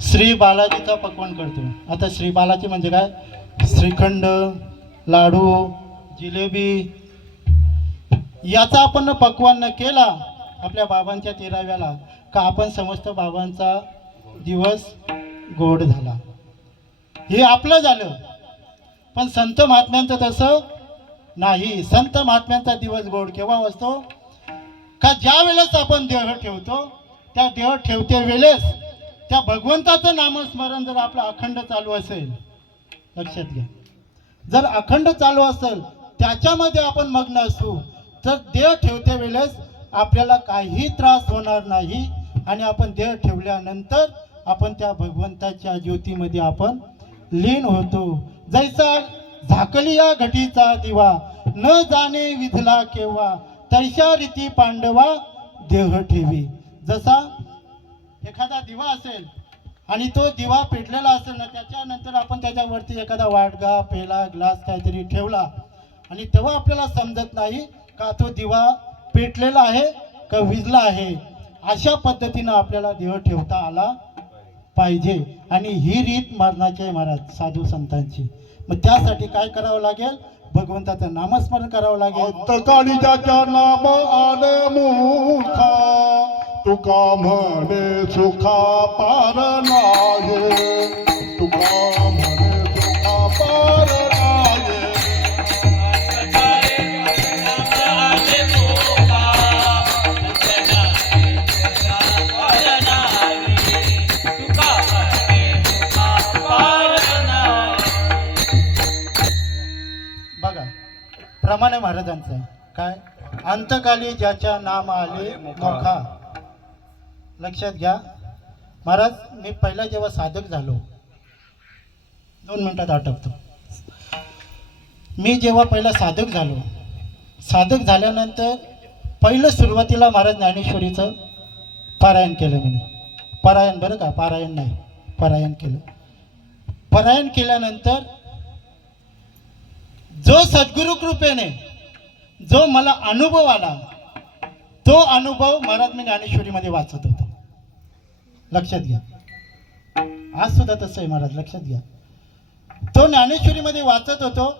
श्री बालाजीचा पक्वान करतो. आता श्री बालाजी म्हणजे काय? श्रीखंड, लाडू, जिलेबी याचा आपण पक्वान न केला आपल्या बाबांच्या 13व्याला का आपण समजतो बाबांचा दिवस गोड झाला. हे आपलं झालं. पण संत महात्म्यांचं तसं नाही. संत महात्म्यांचा दिवस गोड केव्हा असतो? का ज्या वेळेस आपण देह ठेवतो, त्या देह ठेवते वेळेस त्या भगवंताचं नामस्मरण जर आपलं अखंड चालू असेल, लक्षात घ्या, जर अखंड चालू असेल त्याच्यामध्ये आपण मग्न असू तर देह ठेवते वेळेस आपल्याला काही त्रास होणार नाही. आणि आपण देह ठेवल्यानंतर आपण त्या भगवंताच्या ज्योतीमध्ये आपण लीन होतो. जैसा झाकली या घटीचा दिवा, न जाणे विधला केव्हा, तैशा रीती पांडवा देह ठेवी. जसा एखादा दिवा असेल आणि तो दिवा पेटलेला असेल ना, त्याच्यानंतर आपण त्याच्यावरती एखादा वाटगा, पेला, ग्लास काहीतरी ठेवला आणि तेव्हा आपल्याला समजत नाही का तो दिवा पेटलेला आहे का विझला आहे. अशा पद्धतीनं आपल्याला देह ठेवता आला पाहिजे. आणि ही रीत मरणाची आहे महाराज साधू संतांची. मग त्यासाठी काय करावं लागेल? भगवंताचं नामस्मरण करावं लागेल. अंतकाळी ज्याच्या नाम आले मुखा, तुका म्हणे सुखा पार नाही, तुका म्हणे सुखा पार नाही. बघा प्रमाणे महाराजांचं काय? अंतकाली ज्याच्या नाम आले मुखा. लक्षात घ्या महाराज, मी पहिला जेव्हा साधक झालो, 2 मिनिटात आटपतो. मी जेव्हा पहिला साधक झालो, साधक झाल्यानंतर पहिलं सुरुवातीला महाराज ज्ञानेश्वरीचं पारायण केलं. मी पारायण, बरं का, पारायण नाही, पारायण केलं. पारायण केल्यानंतर जो सद्गुरु कृपेने जो मला अनुभव आला, तो अनुभव महाराज मी ज्ञानेश्वरीमध्ये वाचत होतो. लक्षात घ्या, आज सुद्धा तसं आहे महाराज, लक्षात घ्या. तो ज्ञानेश्वरीमध्ये वाचत होतो.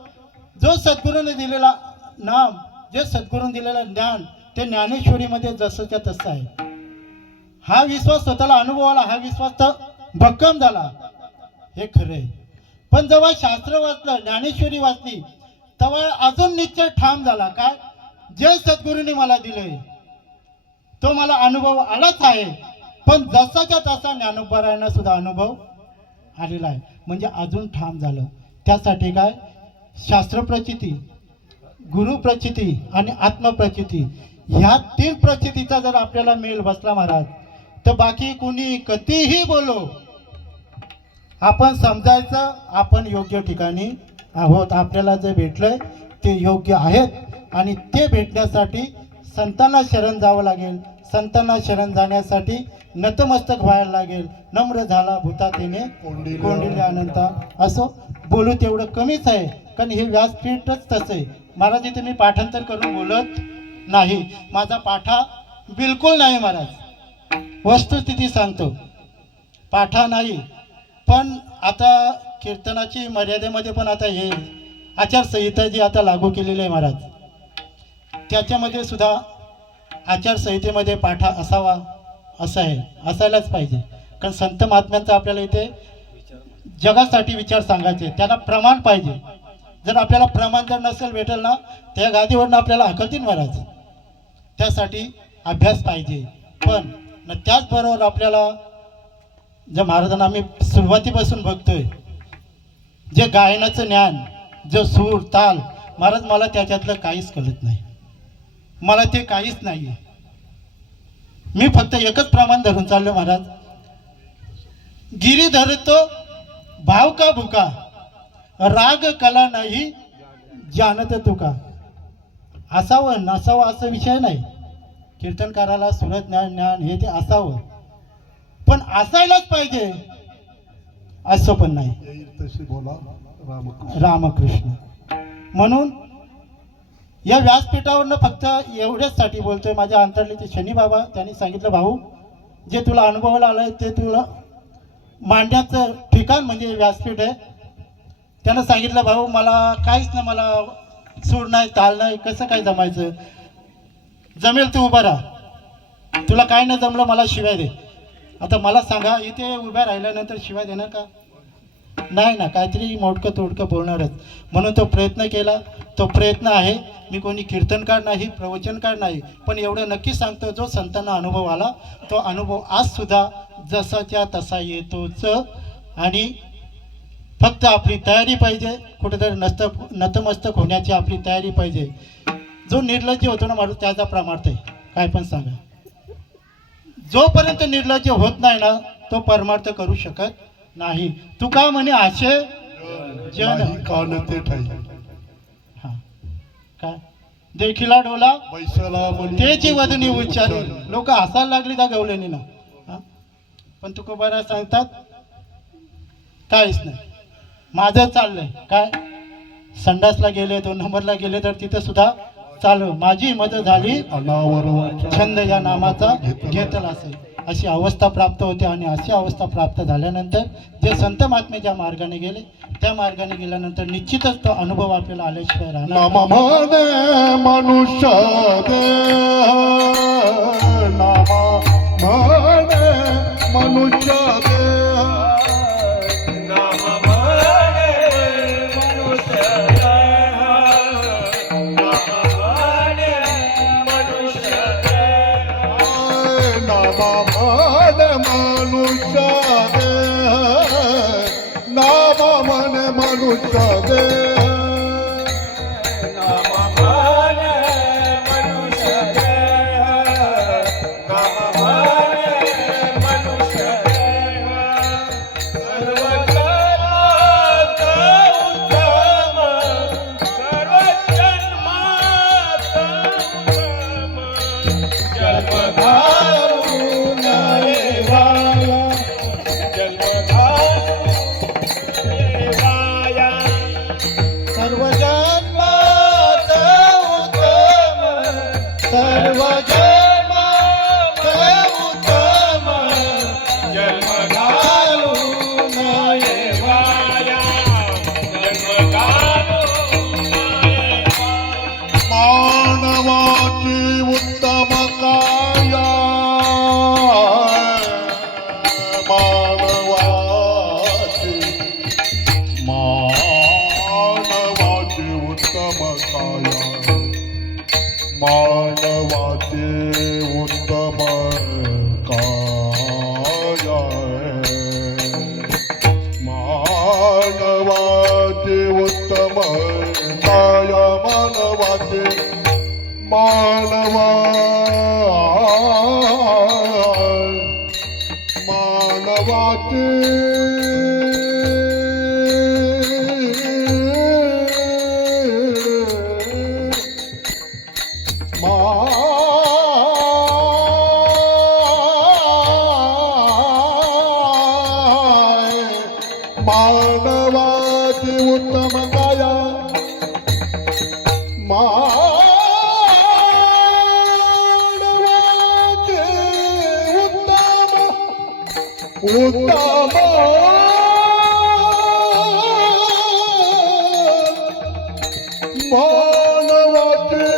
जो सद्गुरूने दिलेला नाम, जे सद्गुरूने दिलेलं ज्ञान, ते ज्ञानेश्वरीमध्ये जसंच्या तसं आहे. हा विश्वास स्वतःला अनुभव आला, हा विश्वास तर भक्कम झाला, हे खरं आहे. पण जेव्हा शास्त्र वाचलं, ज्ञानेश्वरी वाचली, तेव्हा अजून निश्चय ठाम झाला. काय? जे सद्गुरूंनी मला दिले तो मला अनुभव आलाच आहे, पण जसाच्या तसा ज्ञानोबरायांना सुद्धा अनुभव आलेला आहे. म्हणजे अजून ठाम झालं. त्यासाठी काय? शास्त्रप्रचिती, गुरुप्रचिती आणि आत्मप्रचिती, ह्या 3 प्रचितीचा जर आपल्याला मेल बसला महाराज, तर बाकी कुणी कितीही बोलो, आपण समजायचं आपण योग्य ठिकाणी आहोत. आपल्याला जे भेटलंय ते योग्य आहेत आणि ते भेटण्यासाठी संतांना शरण जावं लागेल. संतांना शरण जाण्यासाठी नतमस्तक व्हायला लागेल. नम्र झाला भूतातेने कोंडिले अनंता. असं बोलू तेवढं कमीच आहे, कारण हे व्यासपीठच तसं आहे महाराज. इथे मी पाठांतर करून बोलत नाही, माझा पाठा बिलकुल नाही महाराज, वस्तुस्थिती सांगतो, पाठा नाही. पण आता कीर्तनाची मर्यादेमध्ये पण आता हे आचारसंहिता जी आता लागू केलेली आहे महाराज, त्याच्यामध्ये सुद्धा आचारसंहितेमध्ये पाठा असावा असं आहे, असायलाच पाहिजे. कारण संत महात्म्यांचा आपल्याला इथे जगासाठी विचार सांगायचे, त्याला प्रमाण पाहिजे. जर आपल्याला प्रमाण जर नसेल भेटेल ना, त्या गादीवरनं आपल्याला हकलतील महाराज. त्यासाठी अभ्यास पाहिजे. पण त्याचबरोबर आपल्याला ज्या महाराजांना आम्ही सुरुवातीपासून बघतोय, जे गायनाचं ज्ञान, जो सूर ताल, महाराज मला त्याच्यातलं काहीच कळत नाही, मला ते काहीच नाही आहे. मी फक्त एकच प्रमाण धरून चाललो महाराज, गिरी धरतो भाव का भुका, राग कला नाही जानत तुका. असावं नसावं असं विषय नाही. कीर्तनकाराला सुरत ज्ञान हे ते असावं, पण असायलाच पाहिजे असं पण नाही. तशी बोला रामकृष्ण. म्हणून या व्यासपीठावरनं फक्त एवढ्याचसाठी बोलतोय. माझ्या अंतर्लीचे शनी बाबा त्यांनी सांगितलं, भाऊ जे तुला अनुभवाला आलंय ते तुला मांडण्याचं ठिकाण म्हणजे व्यासपीठ आहे. त्यानं सांगितलं, भाऊ मला काहीच नाही, मला सूर नाही ताल नाही, कसं काय जमायचं. जमेल तू उभा राहा, तुला काय नाही जमलं मला शिवाय दे. आता मला सांगा, इथे उभ्या राहिल्यानंतर शिवाय देणार का? नाही ना, काहीतरी मोडकं तोडकं बोलणारच. म्हणून तो प्रयत्न केला, तो प्रयत्न आहे. मी कोणी कीर्तनकार नाही, प्रवचनकार नाही, पण एवढं नक्की सांगतो, जो संतांना अनुभव आला तो अनुभव आज सुद्धा जसाच्या तसा येतोच. आणि फक्त आपली तयारी पाहिजे, कुठेतरी नतमस्तक होण्याची आपली तयारी पाहिजे. जो निर्लज्ज होतो ना माणूस, त्याचा प्रमार्थ आहे. काय पण सांगा, जोपर्यंत निर्लज्ज होत नाही ना, तो परमार्थ करू शकत नाही. तू का म्हणे आशे जन कानते ठाई. हा काय देखिला डोला बैसला त्याची वदनी उच्चारी. लोक हसायला लागली त्या गवलेनी ना. पण तू बरं सांगतात काहीच नाही. माझं चाललंय काय, संडासला गेले, 2 नंबरला गेले तर तिथं सुद्धा चालू. माझी मदत झाली छंद या नामाचा घेतला असेल, अशी अवस्था प्राप्त होते. आणि अशी अवस्था प्राप्त झाल्यानंतर जे संत महात्मे ज्या मार्गाने गेले, त्या मार्गाने गेल्यानंतर निश्चितच तो अनुभव आपल्याला आल्याशिवाय राहणार. मनुष्य मनुष्य मानवा मानवाचे मानवाची उत्तम काया मानवाचे उत्तम मानवाचे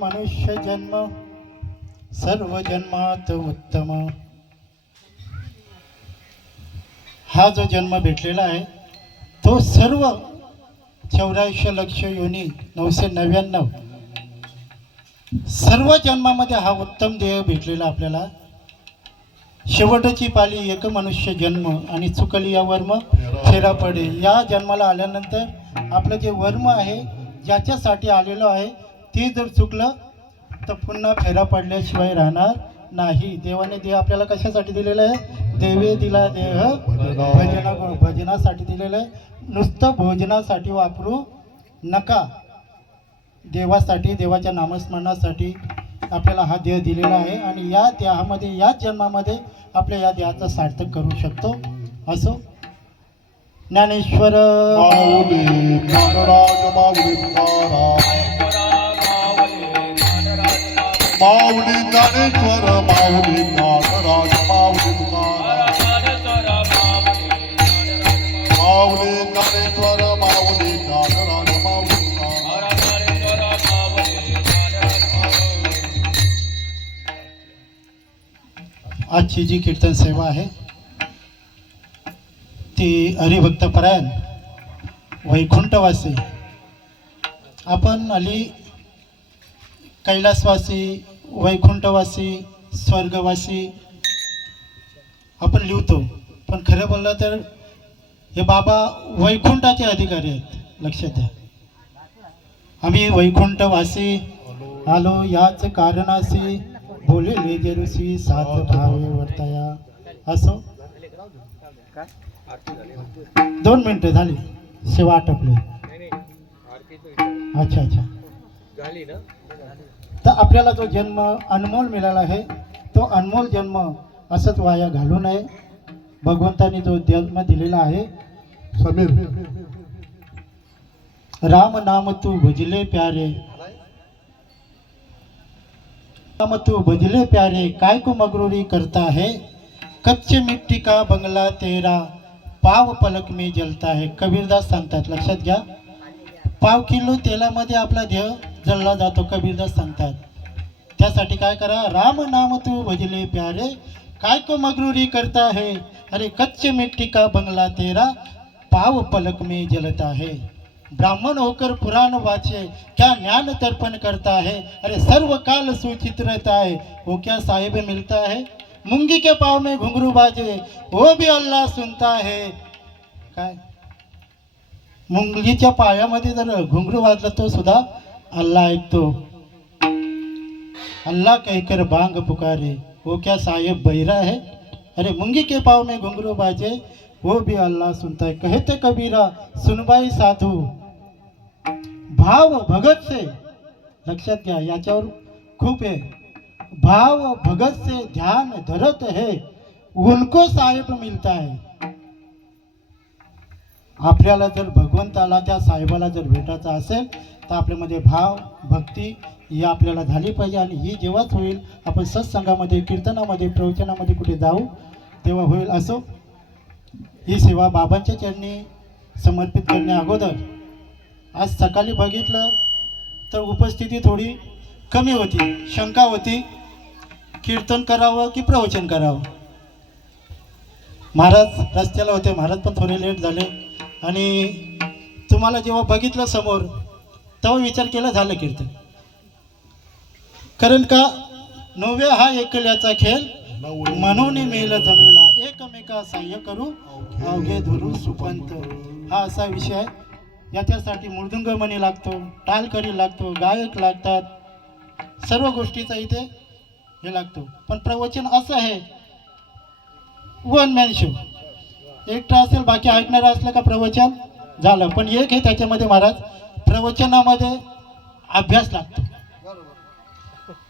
मनुष्य जन्म सर्व जन्मात उत्तम. हा जो जन्म भेटलेला आहे तो सर्व 84 लक्ष योनी 999 सर्व जन्मामध्ये हा उत्तम देह भेटलेला आपल्याला. शेवटची पाली एक मनुष्य जन्म आणि चुकली या वर्म फेरा पडे. या जन्माला आल्यानंतर आपलं जे वर्म आहे ज्याच्यासाठी आलेलो आहे ते जर चुकलं तर पुन्हा फेरा पडल्याशिवाय राहणार नाही. देवाने देह आपल्याला कशासाठी दिलेला आहे? देवे दिला देह भजनासाठी दिलेलं आहे. नुसतं भोजनासाठी वापरू नका देवासाठी देवाच्या नामस्मरणासाठी आपल्याला हा देह दिलेला आहे आणि या देहामध्ये याच जन्मामध्ये आपल्या या देहाचं सार्थक करू शकतो असो. ज्ञानेश्वर माऊली ज्ञानराज माऊली तुकाराम माऊली ज्ञानेश्वर माऊली ज्ञानराज माऊली तुकाराम माऊली ज्ञानेश्वर माऊली ज्ञानराज माऊली तुकाराम. आजची जी कीर्तन सेवा आहे ती हरिभक्तपरायण वैकुंठवासी आपण अली कैलासवासी वैकुंठवासी स्वर्गवासी आपण लिहितो, पण खरं बोललं तर हे बाबा वैकुंठाचे अधिकारी आहेत. लक्षात द्या, आम्ही वैकुंठवासी आलो याच कारणासी बोलिले जरुसी सात भावे वर्तया. असो 2 मिनिटं झाली, सेवा आटपली. अच्छा अच्छा. तर आपल्याला जो जन्म अनमोल मिळाला आहे तो अनमोल जन्म असंच वाया घालू नये. भगवंताने जो जन्म दिलेला आहे, समीर राम नाम तू भजले प्यारे, राम तू भजले प्यारे, काय को मगरूरी करता है, कच्चे मिट्टी का बंगला तेरा, पाव पलक में जलता है. कबीरदास सांगतात, लक्षात घ्या. पाव किलो तेलामध्ये आपला देह जळला जातो, कबीरदास सांगतात. त्यासाठी काय करा, राम नाम तू भजले प्यारे, काय को मगरूरी करता है, अरे कच्चे मिट्टी का बंगला तेरा, पाव पलक में जलता है. ब्राह्मण होकर पुराण वाचे, क्या ज्ञान तर्पण करता है, अरे सर्व काल सूचित रहता है, वो क्या साहिब मिलता है. मुंगी के पाव में घुंघरू बाजे, वो भी अल्लाह सुनता है. काय मुंगीच्या पायामध्ये जर घुंगरू वाजला तो सुद्धा अल्लाह ऐकतो. अल्लाह कहकर बांग पुकारे, वो क्या साहेब बहिरा है, अरे मुंगी के पाव में घुंघरू बाजे, वो भी अल्लाह सुनता है. कहते कबीरा सुनबाई साधू, भाव भगत से, लक्षात घ्या, याच्यावर खूप आहे. भाव भगत से ध्यान धरत है, उनको साहेब मिलता है. आपल्याला जर भगवंताला त्या साहेबाला जर भेटायचं असेल तर आपल्यामध्ये भाव भक्ती ही आपल्याला झाली पाहिजे. आणि ही जेव्हाच होईल आपण सत्संगामध्ये कीर्तनामध्ये प्रवचनामध्ये कुठे जाऊ तेव्हा होईल. असो ही सेवा बाबांच्या चरणी समर्पित करण्या अगोदर आज सकाळी बघितलं तर उपस्थिती थोडी कमी होती, शंका होती कीर्तन करावं की प्रवचन करावं. महाराज रस्त्याला होते, महाराज पण थोडे लेट झाले आणि तुम्हाला जेव्हा बघितलं समोर तेव्हा विचार केला झालं कीर्तन. कारण का नव्हे हा एकल्याचा खेळ, म्हणून मेल जमविला, एकमेका सहाय्य करू अवघे धरू सुपंत. हा असा विषय आहे. याच्यासाठी मृदुंग मणी लागतो, टालकरी लागतो, गायक लागतात, सर्व गोष्टीचा इथे हे लागतो. पण प्रवचन असं आहे वन मॅन शो, एकटा असेल बाकी ऐकणारा असलं का प्रवचन झालं. पण एक आहे त्याच्यामध्ये महाराज, प्रवचनामध्ये अभ्यास लागतो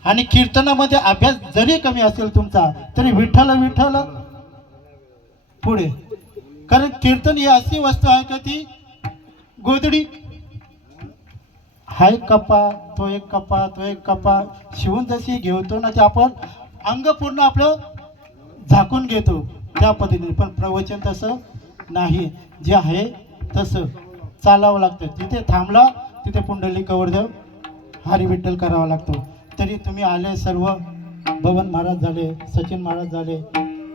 आणि कीर्तनामध्ये अभ्यास जरी कमी असेल तुमचा तरी विठ्ठल विठ्ठल पुढे. कारण कीर्तन ही अशी वस्तू आहे का ती गोदडी, हा एक कप्पा तो एक कप्पा तो एक कप्पा शिवून जशी घेतो ना ते आपण अंग पूर्ण आपलं झाकून घेतो त्या पद्धतीने. पण प्रवचन तसं नाही, जे आहे तसं चालावं लागतं. जिथे थांबला तिथे पुंडलिक कवरदेव हरी विठ्ठल करावा लागतो. तरी तुम्ही आले सर्व, बबन महाराज झाले, सचिन महाराज झाले,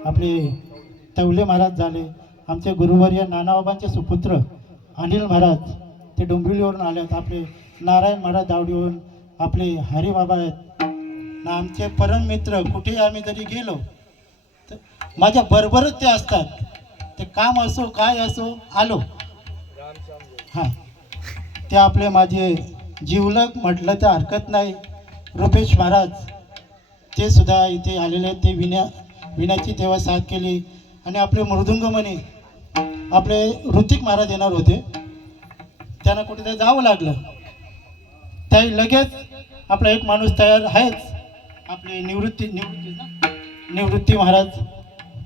आपले तवले महाराज झाले, आमचे गुरुवर्य नानाबाबांचे सुपुत्र अनिल महाराज ते डोंबिवलीवरून आले, आपले नारायण महाराज दावडीवरून, आपले हरिबाबा आहेत ना, आमचे परम मित्र. कुठेही आम्ही जरी गेलो तर माझ्या बरोबरच ते असतात. ते काम असो काय असो आलो. हां, ते आपले माझे जीवलग म्हटलं तर हरकत नाही, रुपेश महाराज ते सुद्धा इथे आलेले आहेत. ते विण्याची तेव्हा साथ केली. आणि आपले मृदुंगमणी आपले ऋतिक महाराज येणार होते, त्यांना कुठेतरी जावं लागलं. त्याही लगेच आपला एक माणूस तयार आहेच, आपले निवृत्ती महाराज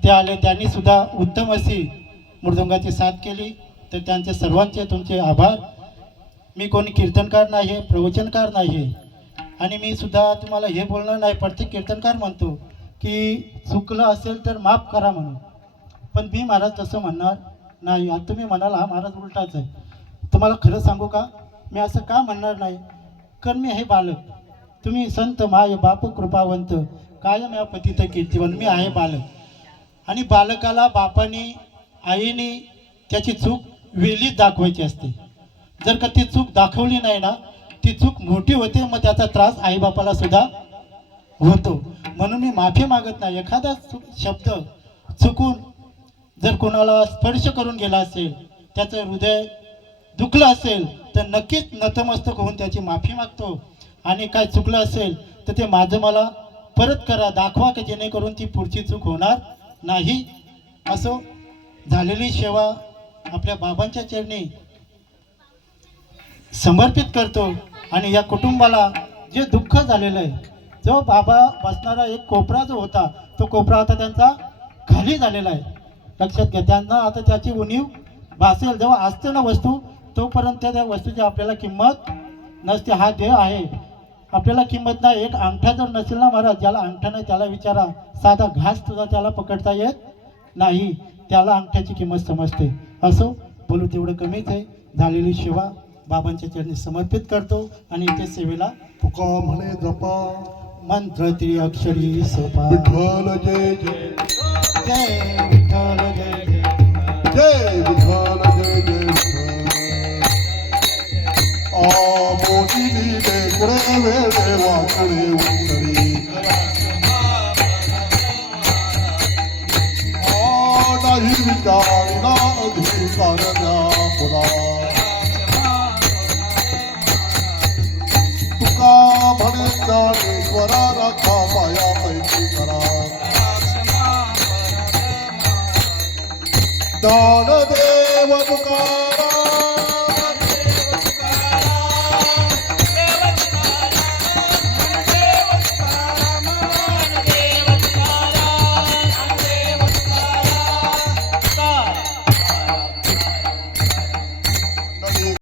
ते आले. त्यांनी सुद्धा उत्तम अशी मृदुंगाची साथ केली. तर त्यांचे सर्वांचे तुमचे आभार. मी कोणी कीर्तनकार नाही आहे, प्रवचनकार नाही आहे, आणि मी सुद्धा तुम्हाला हे बोलणार नाही. प्रत्येक कीर्तनकार म्हणतो की चुकलं असेल तर माफ करा म्हणून, पण मी महाराज तसं म्हणणार नाही. आता तुम्ही म्हणाल हा महाराज उलटाच आहे. तुम्हाला खरं सांगू का, मी असं का म्हणणार नाही, कारण मी आहे बालक. तुम्ही संत माय बाप कृपावंत कायम या पतित कीर्तिवन. मी आहे बालक, आणि बालकाला बापाने आईने त्याची चूक वेळीच दाखवायची असते. जर का ती चूक दाखवली नाही ना, ती चूक मोठी होते, मग त्याचा त्रास आईबापाला सुद्धा होतो. म्हणून मी माफी मागत नाही. एखादा शब्द चुकून जर कोणाला स्पर्श करून गेला असेल, त्याचं हृदय दुखलं असेल, तर नक्कीच नतमस्तक होऊन त्याची माफी मागतो. आणि काय चुकलं असेल तर ते माझं मला परत करा, दाखवा, की जेणेकरून ती पुढची चूक होणार नाही. असो झालेली सेवा आपल्या बाबांच्या चरणी समर्पित करतो. आणि या कुटुंबाला जे दुःख झालेलं आहे, जो बाबा बसणारा एक कोपरा जो होता, तो कोपरा आता त्यांचा खाली झालेला आहे. लक्षात घ्या, त्यांना आता त्याची उणीव भासेल. जेव्हा असते ना वस्तू, तोपर्यंत त्या वस्तूची आपल्याला किंमत नसते. हा देह आहे, आपल्याला किंमत नाही. एक अंगठा जर नसेल ना महाराज, ज्याला अंगठा नाही त्याला विचारा, साधा घास सुद्धा त्याला पकडता येत नाही, त्याला अंगठ्याची किंमत समजते. असो बोलू तेवढं कमीच आहे. झालेली सेवा बाबांच्या चरणी समर्पित करतो. आणि इथे सेवेला तुका म्हणे जपा मंत्र त्रिअक्षरी सोपा. विठ्ठल जय जय जय विठ्ठल जय जय. जय विठ्ठल जय जय विठ्ठल. मोठीली कुडे वेळे वाकडे उतरी. नाही विचारिला अधिकार द्या पुरा. तुका म्हणे ज्ञानेश्वरा राखा माया पैकी करा. दानदेव तुका